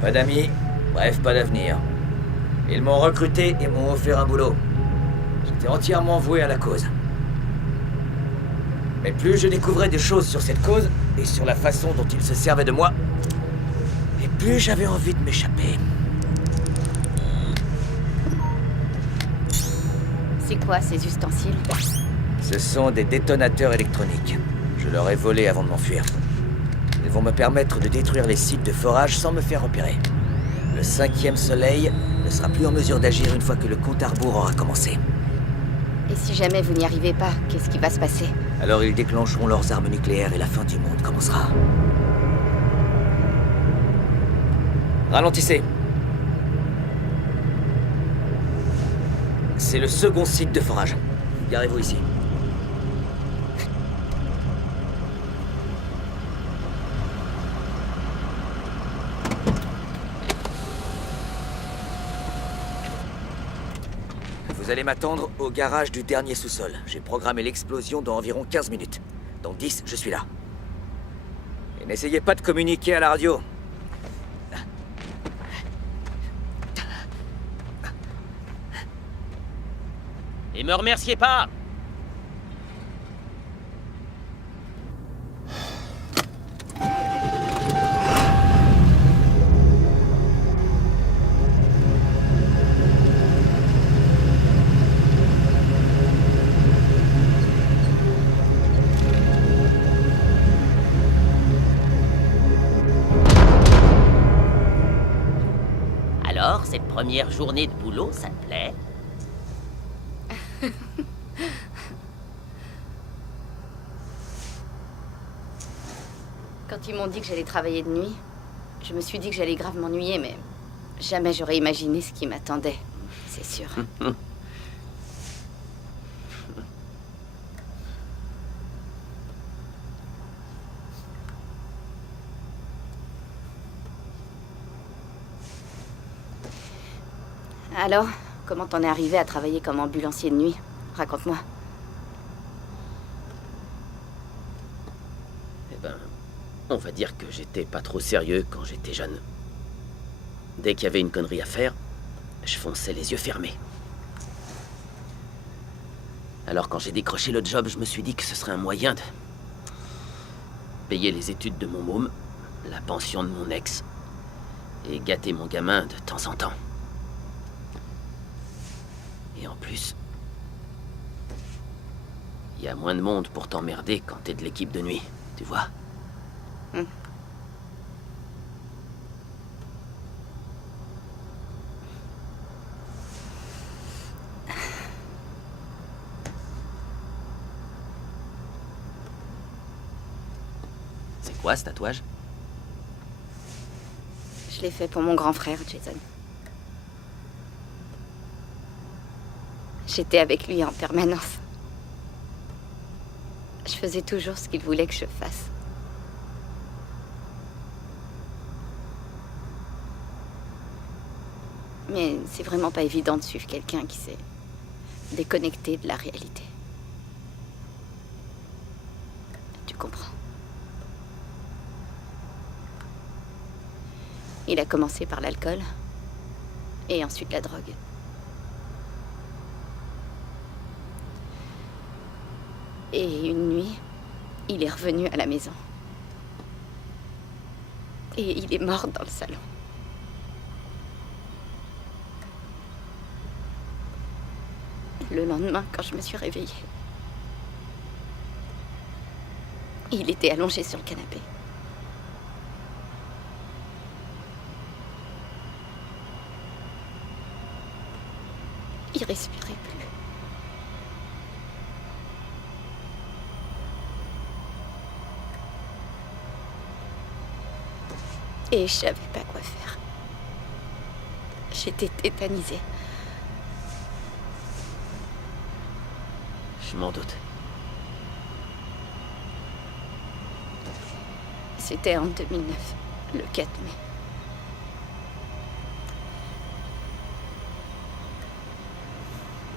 pas d'amis, bref, pas d'avenir. Ils m'ont recruté et m'ont offert un boulot. J'étais entièrement voué à la cause. Mais plus je découvrais des choses sur cette cause et sur la façon dont ils se servaient de moi, et plus j'avais envie de m'échapper. C'est quoi ces ustensiles? Ce sont des détonateurs électroniques. Je leur ai volé avant de m'enfuir. Ils vont me permettre de détruire les sites de forage sans me faire repérer. Le 5e soleil ne sera plus en mesure d'agir une fois que le compte à rebours aura commencé. Et si jamais vous n'y arrivez pas, qu'est-ce qui va se passer? Alors ils déclencheront leurs armes nucléaires et la fin du monde commencera. Ralentissez. C'est le second site de forage. Garez-vous ici. Vous allez m'attendre au garage du dernier sous-sol. J'ai programmé l'explosion dans environ 15 minutes. Dans 10, je suis là. Et n'essayez pas de communiquer à la radio. Et me remerciez pas! Alors, cette première journée de boulot, ça te plaît? Quand ils m'ont dit que j'allais travailler de nuit, je me suis dit que j'allais grave m'ennuyer, mais jamais j'aurais imaginé ce qui m'attendait, c'est sûr. Alors, comment t'en es arrivé à travailler comme ambulancier de nuit? Raconte-moi. Eh ben, On va dire que j'étais pas trop sérieux quand j'étais jeune. Dès qu'il y avait une connerie à faire, je fonçais les yeux fermés. Alors quand j'ai décroché le job, je me suis dit que ce serait un moyen de payer les études de mon môme, la pension de mon ex, et gâter mon gamin de temps en temps. Et en plus, il y a moins de monde pour t'emmerder quand t'es de l'équipe de nuit, tu vois? C'est quoi ce tatouage? Je l'ai fait pour mon grand frère, Jason. J'étais avec lui en permanence. Je faisais toujours ce qu'il voulait que je fasse. Mais c'est vraiment pas évident de suivre quelqu'un qui s'est déconnecté de la réalité. Tu comprends? Il a commencé par l'alcool et ensuite la drogue. Et une nuit, il est revenu à la maison. Et il est mort dans le salon. Le lendemain, quand je me suis réveillée, il était allongé sur le canapé. Il respirait plus. Et je savais pas quoi faire. J'étais tétanisée. Je m'en doute. C'était en 2009, le 4 mai.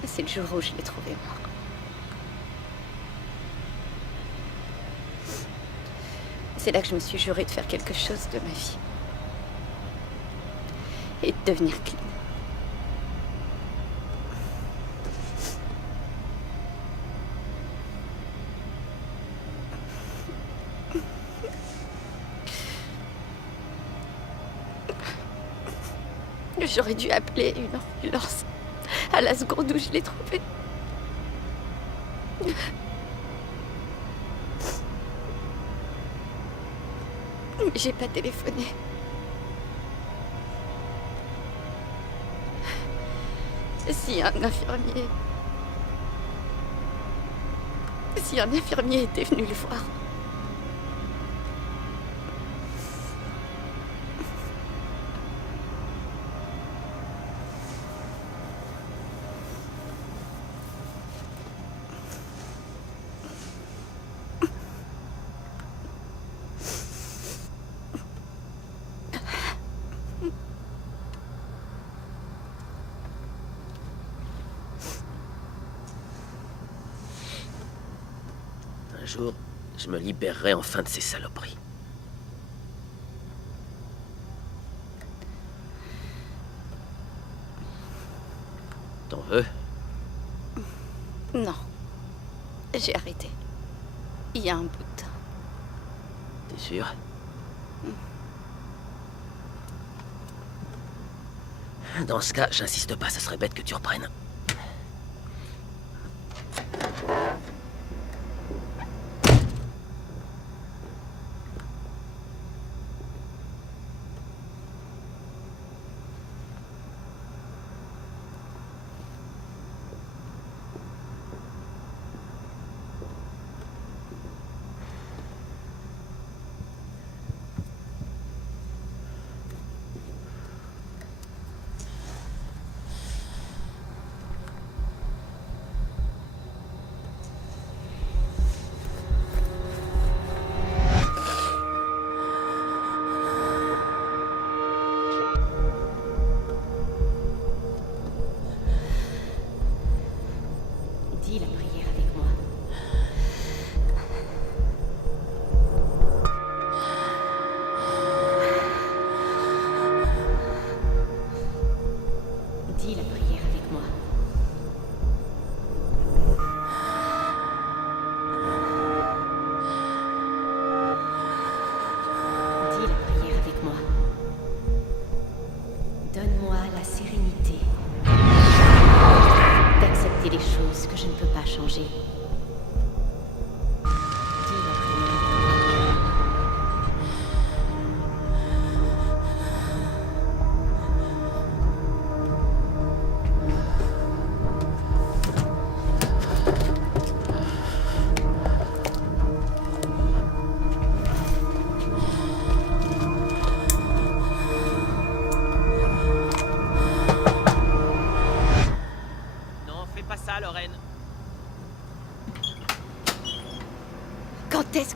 C'est le jour où je l'ai trouvé mort. C'est là que je me suis juré de faire quelque chose de ma vie. Et de devenir clean. J'aurais dû appeler une ambulance à la seconde où je l'ai trouvé. Mais j'ai pas téléphoné. Si un infirmier était venu le voir. Un jour, je me libérerai enfin de ces saloperies. T'en veux? Non. J'ai arrêté. Il y a un bout de temps. T'es sûr? Dans ce cas, j'insiste pas, ce serait bête que tu reprennes.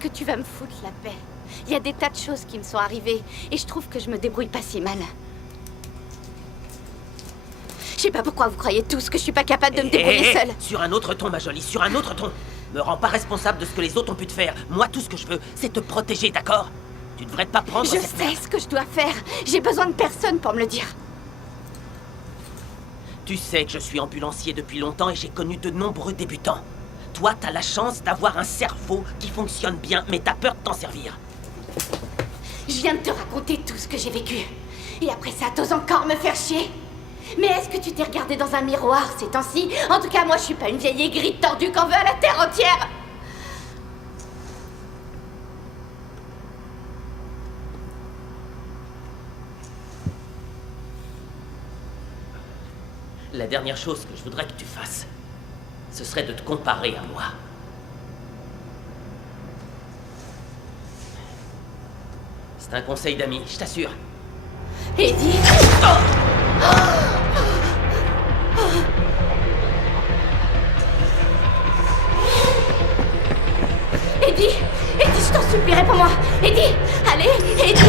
que tu vas me foutre la paix. Il y a des tas de choses qui me sont arrivées et je trouve que je me débrouille pas si mal. Je sais pas pourquoi vous croyez tous que je suis pas capable de me débrouiller seule. Sur un autre ton, ma jolie, sur un autre ton. Me rends pas responsable de ce que les autres ont pu te faire. Moi, tout ce que je veux, c'est te protéger, d'accord? Tu devrais pas prendre Je cette sais merde. ce que je dois faire. J'ai besoin de personne pour me le dire. Tu sais que je suis ambulancier depuis longtemps et j'ai connu de nombreux débutants. Toi, t'as la chance d'avoir un cerveau qui fonctionne bien, mais t'as peur de t'en servir. Je viens de te raconter tout ce que j'ai vécu. Et après ça, t'oses encore me faire chier? Mais est-ce que tu t'es regardé dans un miroir ces temps-ci? En tout cas, moi, je suis pas une vieille aigrie tordue qu'en veut à la terre entière. La dernière chose que je voudrais que tu fasses, ce serait de te comparer à moi. C'est un conseil d'ami, je t'assure. Eddie. Eddie, je t'en supplie, réponds-moi. Eddie, allez, Eddie.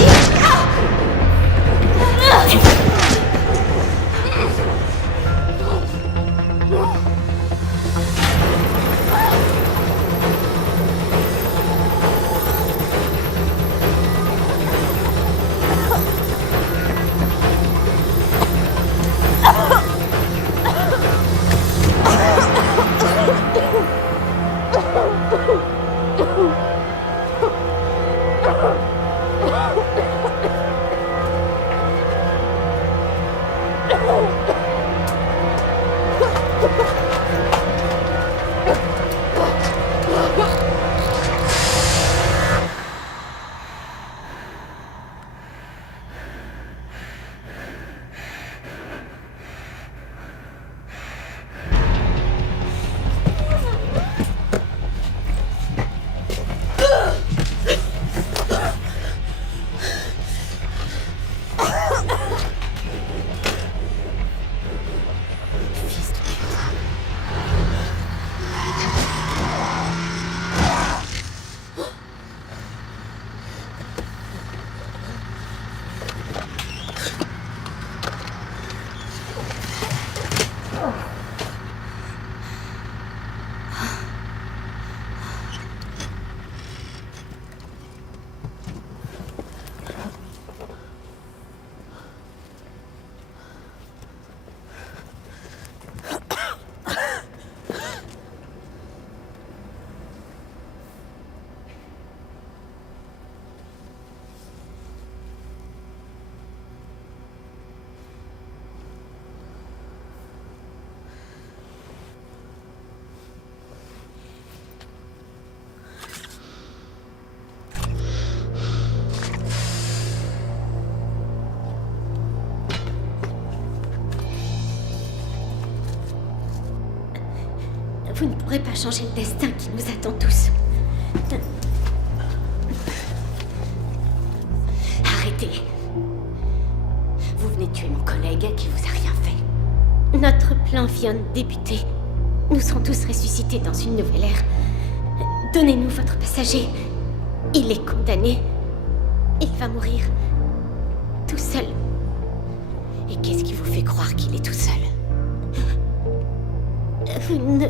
Vous ne pourrez pas changer le destin qui nous attend tous. Arrêtez. Vous venez tuer mon collègue qui vous a rien fait. Notre plan vient de débuter. Nous serons tous ressuscités dans une nouvelle ère. Donnez-nous votre passager. Il est condamné. Il va mourir. Tout seul. Et qu'est-ce qui vous fait croire qu'il est tout seul? Vous ne...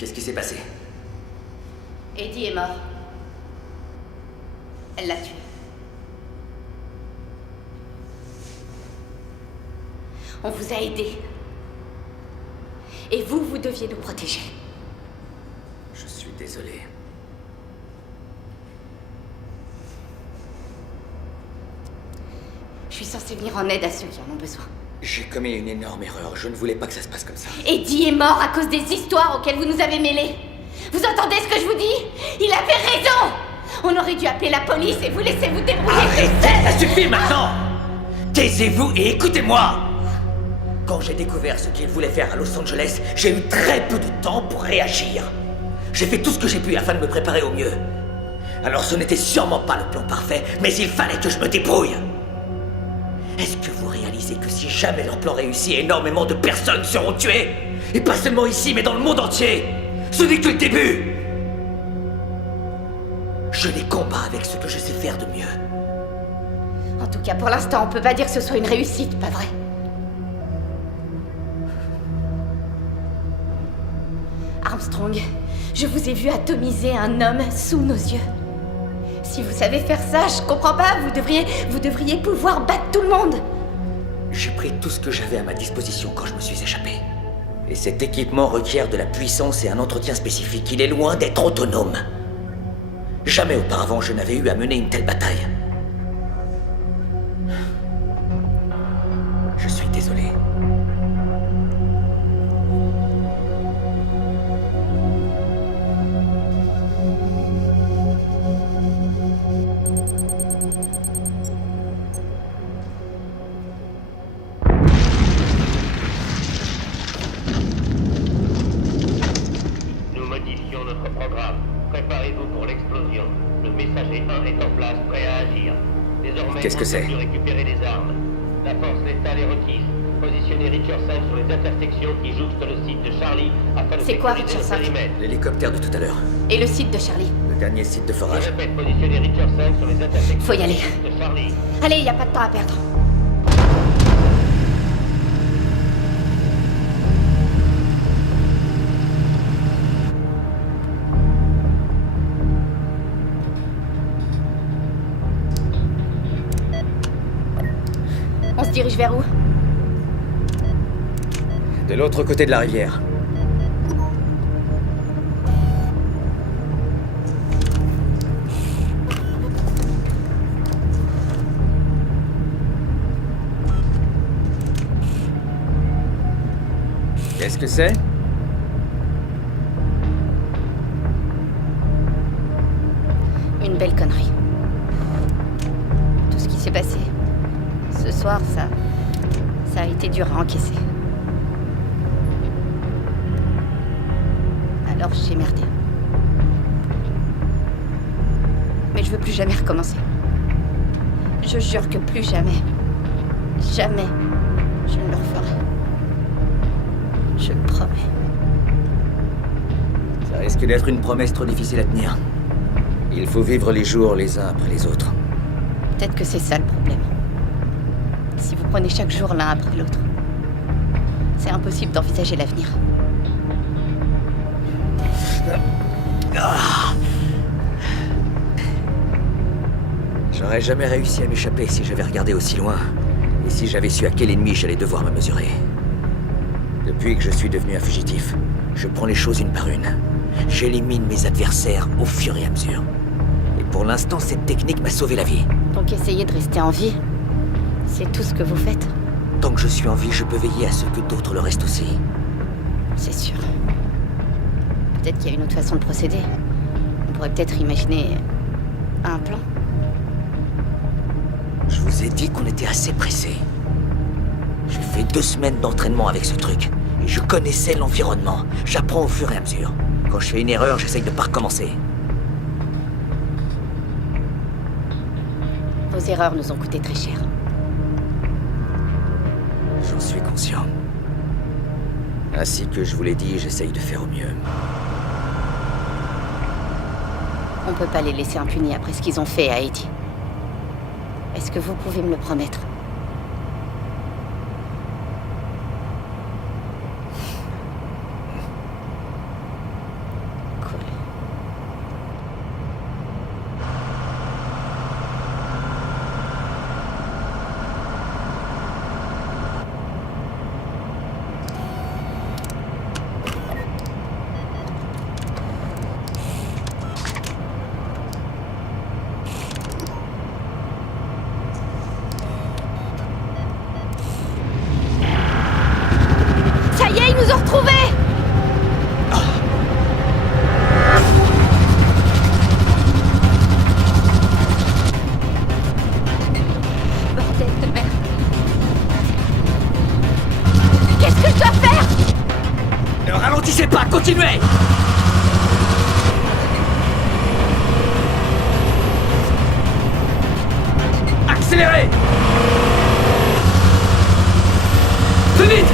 Qu'est-ce qui s'est passé? Eddie est mort. Elle l'a tué. On vous a aidé. Et vous, vous deviez nous protéger. Je suis désolé. Je suis censée venir en aide à ceux qui en ont besoin. J'ai commis une énorme erreur. Je ne voulais pas que ça se passe comme ça. Eddie est mort à cause des histoires auxquelles vous nous avez mêlés. Vous entendez ce que je vous dis? Il avait raison! On aurait dû appeler la police et vous laisser vous débrouiller. Arrêtez, ça suffit maintenant! Taisez-vous et écoutez-moi! Quand j'ai découvert ce qu'il voulait faire à Los Angeles, j'ai eu très peu de temps pour réagir. J'ai fait tout ce que j'ai pu afin de me préparer au mieux. Alors ce n'était sûrement pas le plan parfait, mais il fallait que je me débrouille. Est-ce que vous réalisez que si jamais leur plan réussit, énormément de personnes seront tuées? Et pas seulement ici, mais dans le monde entier. Ce n'est que le début. Je les combats avec ce que je sais faire de mieux. En tout cas, pour l'instant, on peut pas dire que ce soit une réussite, pas vrai? Armstrong, je vous ai vu atomiser un homme sous nos yeux. Si vous savez faire ça, je comprends pas, vous devriez pouvoir battre tout le monde. J'ai pris tout ce que j'avais à ma disposition quand je me suis échappé. Et cet équipement requiert de la puissance et un entretien spécifique. Il est loin d'être autonome. Jamais auparavant je n'avais eu à mener une telle bataille. Je suis désolé. Nous modifions notre programme. Préparez-vous pour l'explosion. Le messager 1 est en place, prêt à agir. Désormais, Qu'est-ce que c'est? vous récupérer les armes. La force létale est requise. Positionnez Richardson sur les intersections qui jouxtent le site de Charlie afin de C'est quoi, sécuriser le Richardson? périmètre. L'hélicoptère de tout à l'heure. Et le site de Charlie? Le dernier site de Je forage. répète, positionnez Richardson sur les intersections Faut y aller. du site de Charlie. Allez, y a pas de temps à perdre. On se dirige vers où? De l'autre côté de la rivière. Qu'est-ce que c'est? Une belle connerie. Tout ce qui s'est passé ce soir, ça a été dur à encaisser. Alors j'ai merdé. Mais je veux plus jamais recommencer. Je jure que plus jamais, jamais, je ne le referai. Je le promets. Ça risque d'être une promesse trop difficile à tenir. Il faut vivre les jours les uns après les autres. Peut-être que c'est ça le problème. Si vous prenez chaque jour l'un après l'autre, c'est impossible d'envisager l'avenir. J'aurais jamais réussi à m'échapper si j'avais regardé aussi loin. Et si j'avais su à quel ennemi j'allais devoir me mesurer. Depuis que je suis devenu un fugitif, je prends les choses une par une. J'élimine mes adversaires au fur et à mesure. Et pour l'instant, cette technique m'a sauvé la vie. Donc essayez de rester en vie. C'est tout ce que vous faites. Tant que je suis en vie, je peux veiller à ce que d'autres le restent aussi. C'est sûr. Peut-être qu'il y a une autre façon de procéder. On pourrait peut-être imaginer un plan. Je vous ai dit qu'on était assez pressés. J'ai fait 2 semaines d'entraînement avec ce truc. Et je connaissais l'environnement. J'apprends au fur et à mesure. Quand je fais une erreur, j'essaye de pas recommencer. Vos erreurs nous ont coûté très cher. J'en suis conscient. Ainsi que je vous l'ai dit, j'essaye de faire au mieux. On peut pas les laisser impunis après ce qu'ils ont fait à Eddie. Est-ce que vous pouvez me le promettre? nous ont retrouvés! Bordel de merde! Qu'est-ce que je dois faire? Ne ralentissez pas, continuez! Accélérez! Plus vite!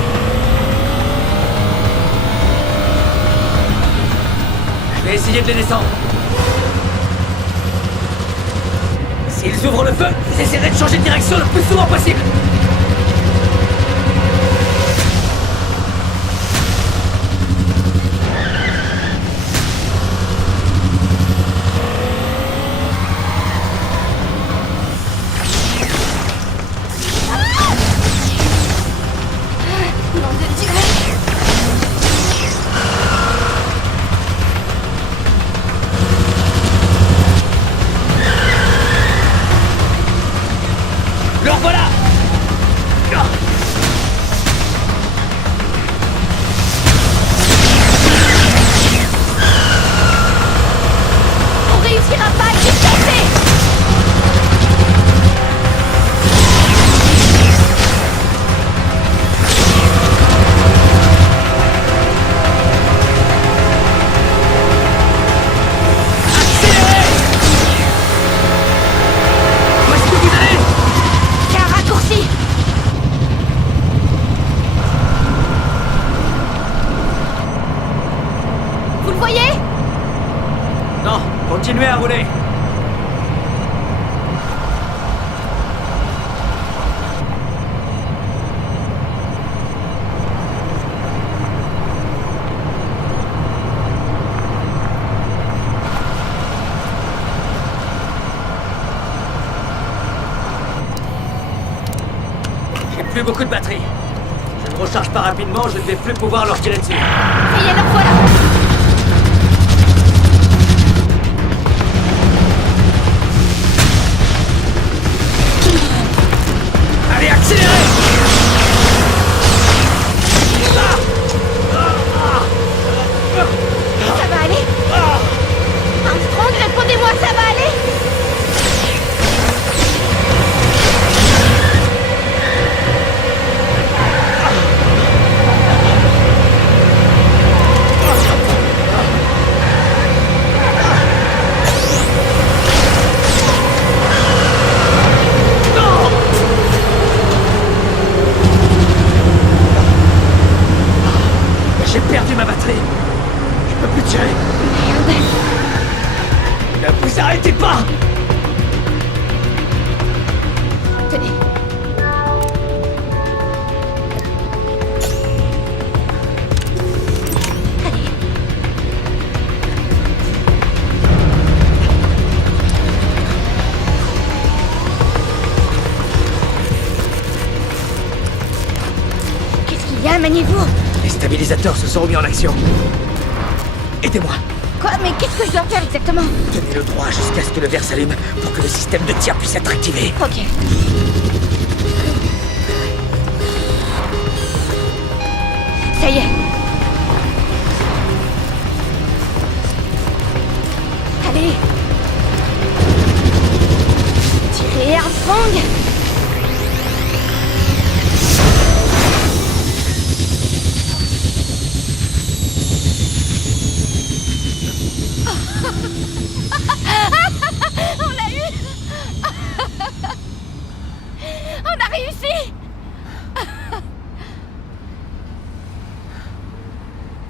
Je vais essayer de les descendre. S'ils ouvrent le feu, vous essaierez de changer de direction le plus souvent possible. Nom de Dieu! Le revoilà! On réussira pas à les chasser! Où est-ce que vous allez? C'est un raccourci! Vous le voyez? Non, continuez à rouler. J'ai plus beaucoup de batterie. Si je ne recharge pas rapidement, je ne vais plus pouvoir leur tirer dessus. Ça y est, leur voilà! Allez, accélérez! Ça va aller? Armstrong, répondez-moi, ça va aller? J'ai perdu ma batterie. Je peux plus tirer. Merde! Ne vous arrêtez pas! Tenez. Allez. Qu'est-ce qu'il y a, maniez-vous? Les stabilisateurs se sont remis en action. Aidez-moi. Quoi? Mais qu'est-ce que je dois faire exactement? Tenez le droit jusqu'à ce que le verre s'allume pour que le système de tir puisse être activé. Ok. Ça y est. Allez. Tirez, Armstrong. On l'a eu. On a réussi.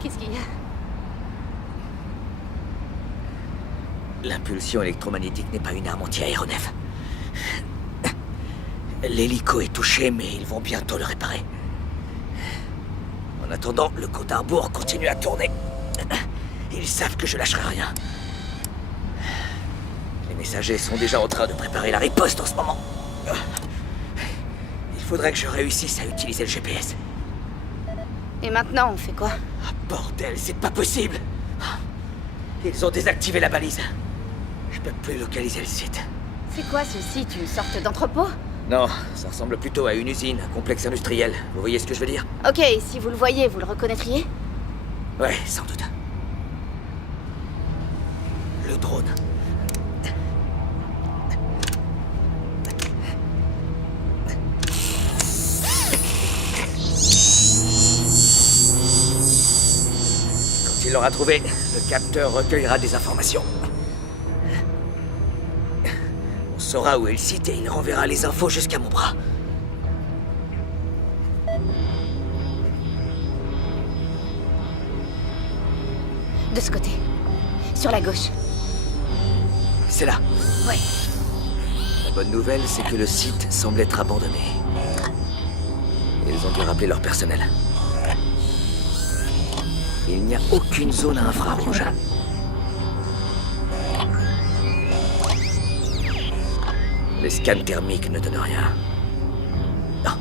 Qu'est-ce qu'il y a? L'impulsion électromagnétique n'est pas une arme anti-aéronef. L'hélico est touché, mais ils vont bientôt le réparer. En attendant, le compte à rebours continue à tourner. Ils savent que je lâcherai rien. Les messagers sont déjà en train de préparer la riposte en ce moment. Il faudrait que je réussisse à utiliser le GPS. Et maintenant, on fait quoi? Ah, bordel, c'est pas possible! Ils ont désactivé la balise. Je peux plus localiser le site. C'est quoi ce site? Une sorte d'entrepôt? Non, ça ressemble plutôt à une usine, un complexe industriel. Vous voyez ce que je veux dire? Ok, si vous le voyez, vous le reconnaîtriez? Ouais, sans doute. Le drone. Quand il l'aura trouvé, le capteur recueillera des informations. On saura où est le site et il renverra les infos jusqu'à mon bras. De ce côté. Sur la gauche. C'est là. Ouais. La bonne nouvelle, c'est que le site semble être abandonné. Ils ont dû rappeler leur personnel. Il n'y a aucune zone à infrarouge. Les scans thermiques ne donnent rien. Non.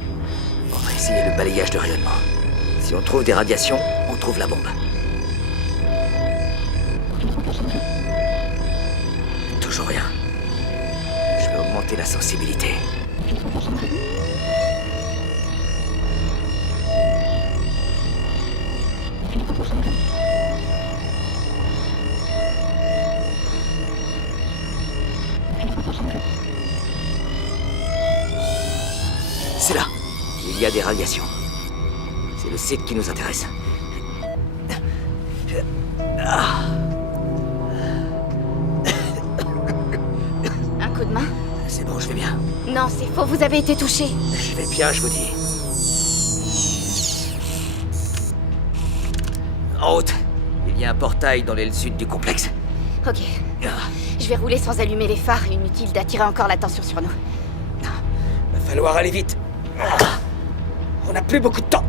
On va essayer le balayage de rayonnement. Si on trouve des radiations, on trouve la bombe. Toujours rien. Je vais augmenter la sensibilité. C'est là. Il y a des radiations. C'est le site qui nous intéresse. Un coup de main? C'est bon, je vais bien. Non, c'est faux, vous avez été touché. Je vais bien, je vous dis. En route. Il y a un portail dans l'aile sud du complexe. Ok. Je vais rouler sans allumer les phares. Inutile d'attirer encore l'attention sur nous. Va falloir aller vite. On n'a plus beaucoup de temps.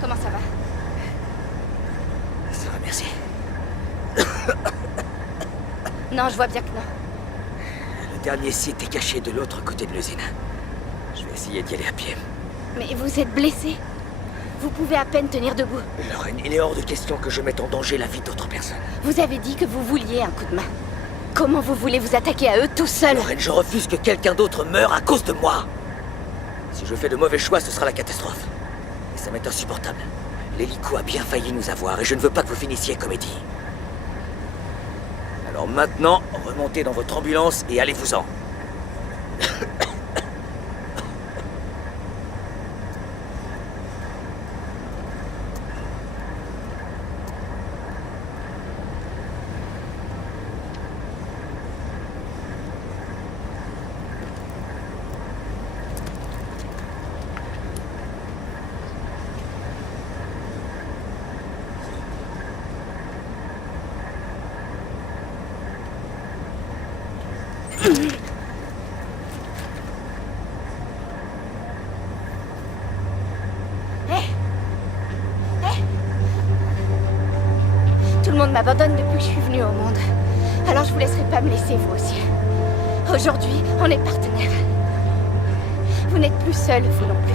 Comment ça va? Ça va, merci. Non, je vois bien que non. Le dernier site est caché de l'autre côté de l'usine. Je vais essayer d'y aller à pied. Mais vous êtes blessé. Vous pouvez à peine tenir debout. Lorraine, il est hors de question que je mette en danger la vie d'autres personnes. Vous avez dit que vous vouliez un coup de main. Comment vous voulez vous attaquer à eux tout seul? Lorraine, je refuse que quelqu'un d'autre meure à cause de moi. Si je fais de mauvais choix, ce sera la catastrophe. Et ça m'est insupportable. L'hélico a bien failli nous avoir et je ne veux pas que vous finissiez comme Eddie. Alors maintenant, remontez dans votre ambulance et allez-vous-en. Tout le monde m'abandonne depuis que je suis venue au monde. Alors je vous laisserai pas me laisser, vous aussi. Aujourd'hui, on est partenaires. Vous n'êtes plus seul, vous non plus.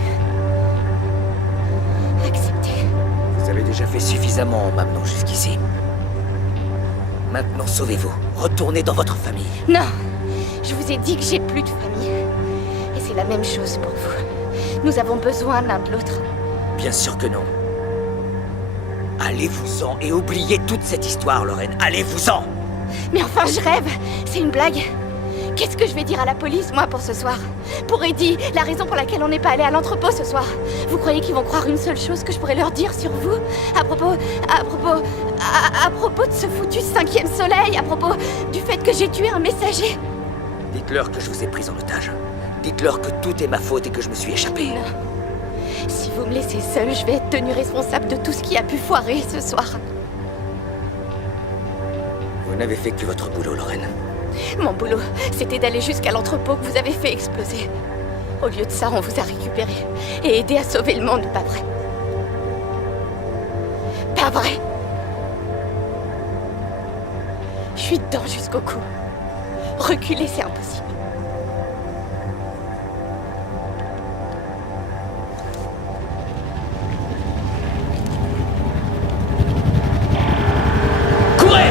déjà fait suffisamment en m'amenant jusqu'ici. Maintenant, sauvez-vous. Retournez dans votre famille. Non, je vous ai dit que j'ai plus de famille. Et c'est la même chose pour vous. Nous avons besoin l'un de l'autre. Bien sûr que non. Allez-vous-en et oubliez toute cette histoire, Lorraine. Allez-vous-en! Mais enfin, je rêve. C'est une blague. Qu'est-ce que je vais dire à la police, moi, pour ce soir? Pour Eddie, la raison pour laquelle on n'est pas allé à l'entrepôt ce soir. Vous croyez qu'ils vont croire une seule chose que je pourrais leur dire sur vous? À propos de ce foutu 5e soleil, à propos du fait que j'ai tué un messager. Dites-leur que je vous ai pris en otage. Dites-leur que tout est ma faute et que je me suis échappé. Non. Si vous me laissez seule, je vais être tenue responsable de tout ce qui a pu foirer ce soir. Vous n'avez fait que votre boulot, Lorraine. Mon boulot, c'était d'aller jusqu'à l'entrepôt que vous avez fait exploser. Au lieu de ça, on vous a récupéré et aidé à sauver le monde, pas vrai? Pas vrai? Je suis dedans jusqu'au cou. Reculer, c'est impossible. Courez!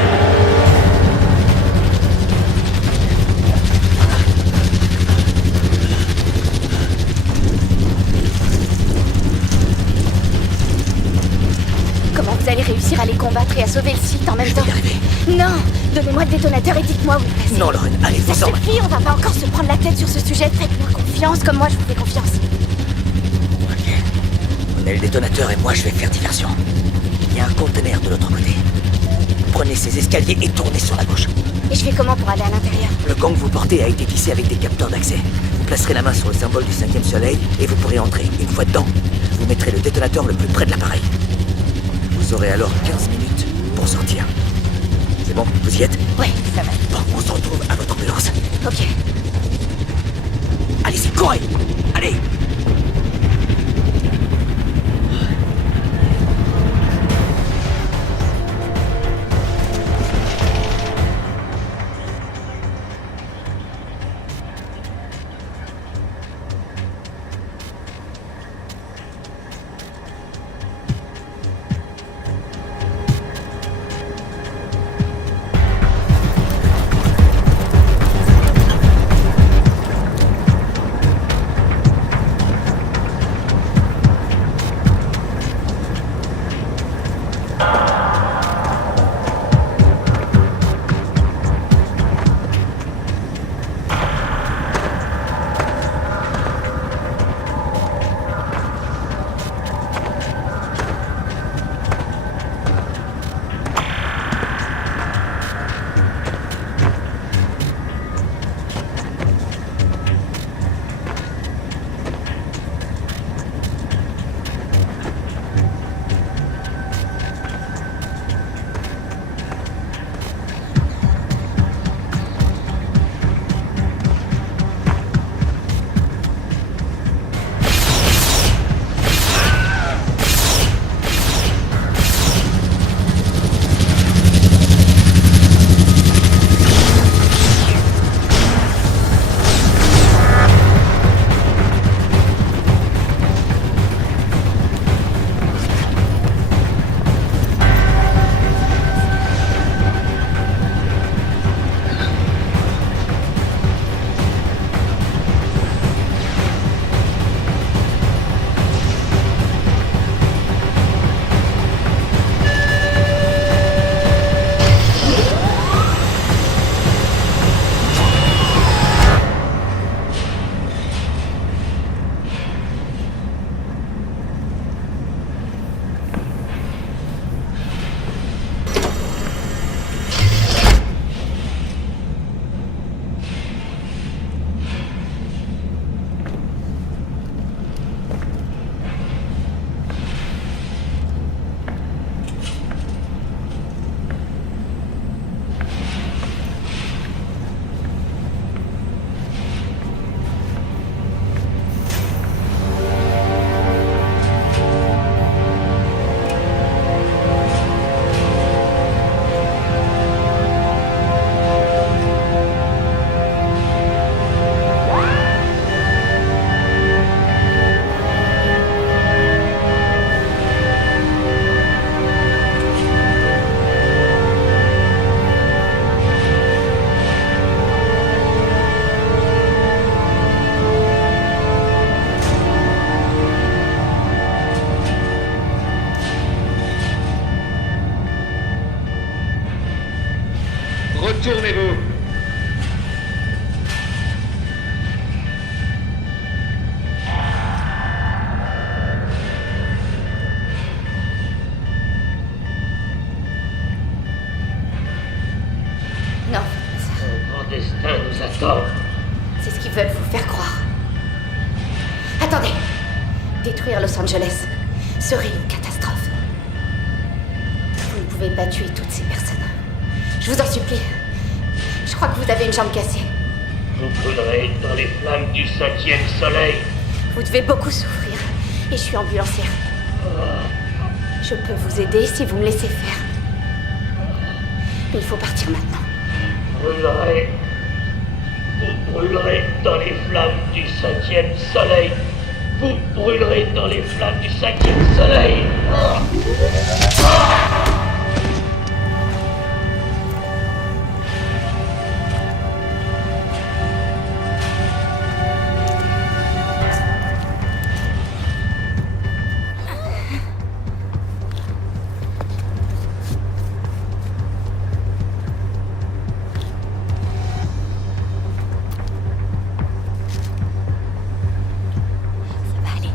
Comment vous allez réussir à les combattre et à sauver le site en même temps? Je vais y arriver. Non! Donnez-moi le détonateur et dites-moi où il passe. Non, Lorraine, Ça allez-vous-en. suffit, on va pas encore se prendre la tête sur ce sujet. Faites-moi confiance comme moi je vous fais confiance. Ok. Prenez le détonateur et moi je vais faire diversion. Il y a un conteneur de l'autre côté. Prenez ces escaliers et tournez sur la gauche. Et je fais comment pour aller à l'intérieur? Le gant que vous portez a été tissé avec des capteurs d'accès. Vous placerez la main sur le symbole du 5e soleil et vous pourrez entrer. Une fois dedans, vous mettrez le détonateur le plus près de l'appareil. Vous aurez alors 15 minutes pour sortir. C'est bon? Vous y êtes? Ouais, ça va. Bon, on se retrouve à votre ambulance. Ok. Allez-y, courez! Allez! Retournez-vous. Non, Un grand destin nous attend. c'est ce qu'ils veulent vous faire croire. Attendez! Détruire Los Angeles serait une catastrophe. Vous ne pouvez pas tuer toutes ces personnes. Je vous en supplie. Je crois que vous avez une jambe cassée. Vous brûlerez dans les flammes du 5e soleil. Vous devez beaucoup souffrir. Et je suis ambulancière. Je peux vous aider si vous me laissez faire. Mais il faut partir maintenant. Brûlerez. Vous brûlerez dans les flammes du 5e soleil. Vous brûlerez dans les flammes du 5e soleil. Ça va aller.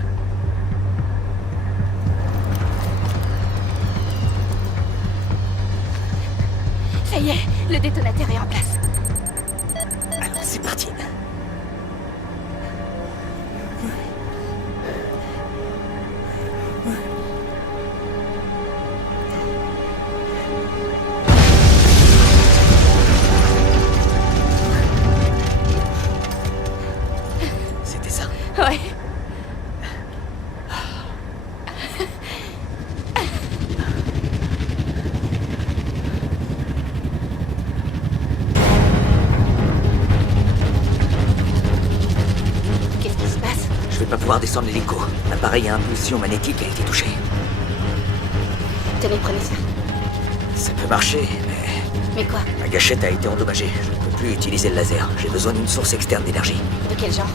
Ça y est, le détonateur est en place. Alors c'est parti. C'était ça. Ouais. Qu'est-ce qui se passe? Je vais pas pouvoir descendre l'hélico. L'appareil à impulsion magnétique a été touché. Tenez, prenez ça. Ça peut marcher, mais Mais quoi? ma gâchette a été endommagée. Je ne peux plus utiliser le laser. J'ai besoin d'une source externe d'énergie. De quel genre?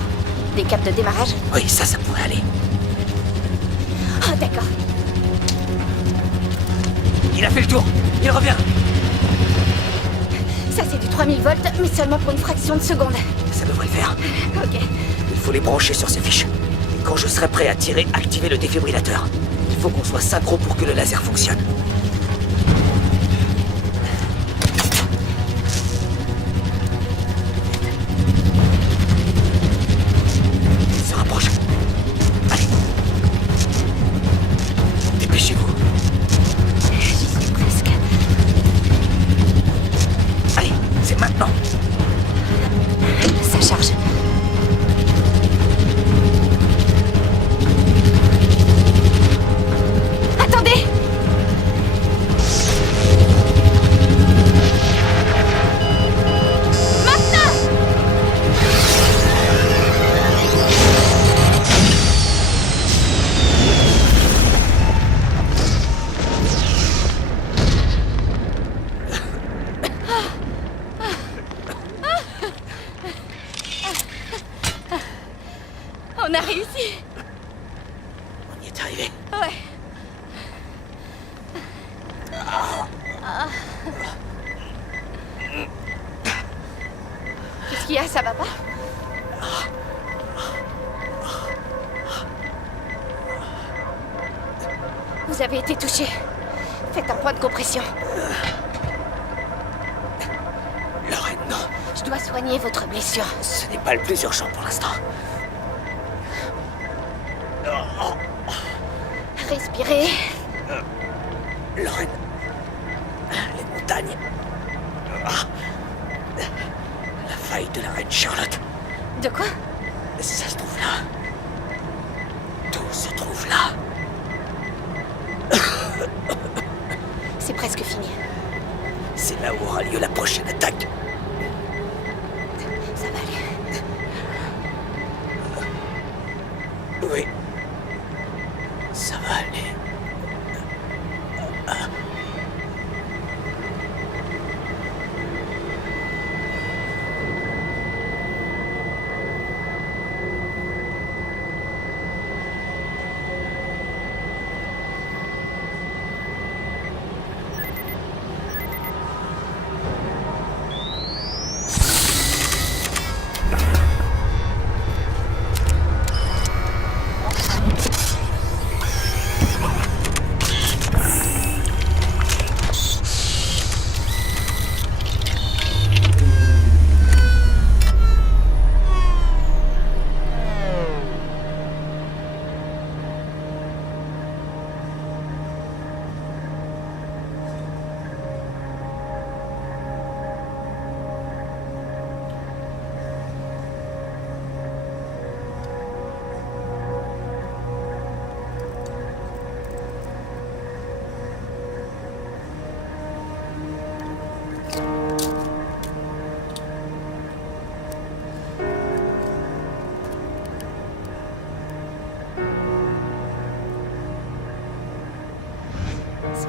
Des câbles de démarrage? Oui, ça pourrait aller. Oh, d'accord. Il a fait le tour. Il revient. Ça, c'est du 3000 volts, mais seulement pour une fraction de seconde. Ça devrait le faire. Ok. Il faut les brancher sur ces fiches. Et quand je serai prêt à tirer, activer le défibrillateur. Il faut qu'on soit synchro pour que le laser fonctionne. Il se rapproche. Allez. Dépêchez-vous. J'y suis presque. Allez, c'est maintenant. Ça charge. Attendez! Maintenant! On a réussi! On y est arrivé. Ouais. Qu'est-ce qu'il y a, ça va pas? Vous avez été touché. Faites un point de compression. Lorraine, non. Je dois soigner votre blessure. Ce n'est pas le plus urgent pour l'instant. Respirez. Lorraine. Les montagnes. La faille de la reine Charlotte. De quoi? Ça se trouve là. Tout se trouve là. C'est presque fini. C'est là où aura lieu la prochaine attaque. Ça va aller. Oui. Ça va aller.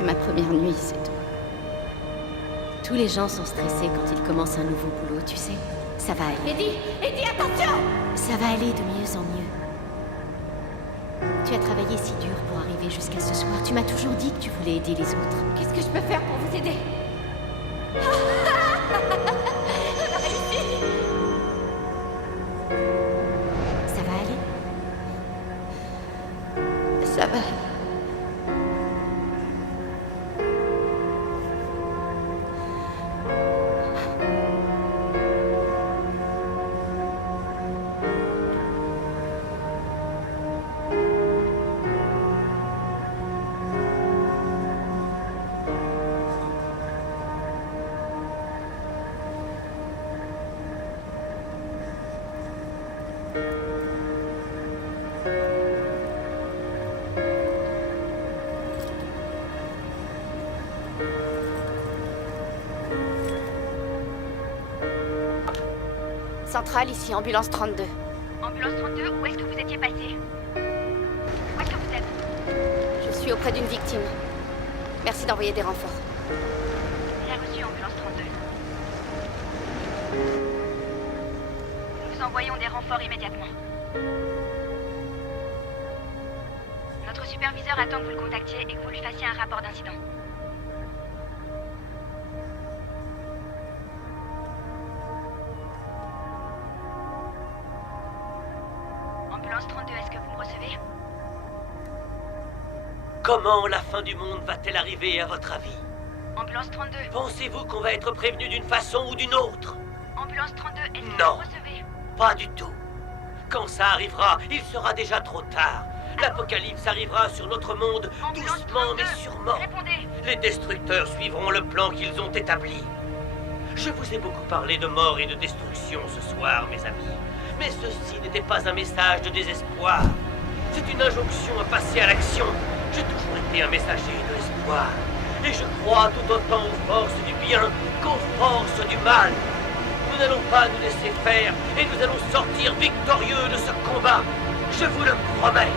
C'est ma première nuit, c'est tout. Tous les gens sont stressés quand ils commencent un nouveau boulot, tu sais. Ça va aller. Eddie, attention! Ça va aller de mieux en mieux. Tu as travaillé si dur pour arriver jusqu'à ce soir. Tu m'as toujours dit que tu voulais aider les autres. Qu'est-ce que je peux faire pour vous aider? Ça va aller? Ça va. Centrale, ici, ambulance 32. Ambulance 32, où est-ce que vous étiez passé? Où est-ce que vous êtes? Je suis auprès d'une victime. Merci d'envoyer des renforts. Bien reçu, ambulance 32. Nous envoyons des renforts immédiatement. Notre superviseur attend que vous le contactiez et que vous lui fassiez un rapport d'incident. Ambulance 32, est-ce que vous me recevez? Comment la fin du monde va-t-elle arriver à votre avis? Ambulance 32. Pensez-vous qu'on va être prévenu d'une façon ou d'une autre? Ambulance 32, est-ce que Non. vous me recevez? Pas du tout. Quand ça arrivera, il sera déjà trop tard. L'apocalypse arrivera sur notre monde, Ambulance doucement 32, mais sûrement. répondez. Les destructeurs suivront le plan qu'ils ont établi. Je vous ai beaucoup parlé de mort et de destruction ce soir, mes amis. Mais ceci n'était pas un message de désespoir. C'est une injonction à passer à l'action. J'ai toujours été un messager de l'espoir. Et je crois tout autant aux forces du bien qu'aux forces du mal. Nous n'allons pas nous laisser faire et nous allons sortir victorieux de ce combat. Je vous le promets.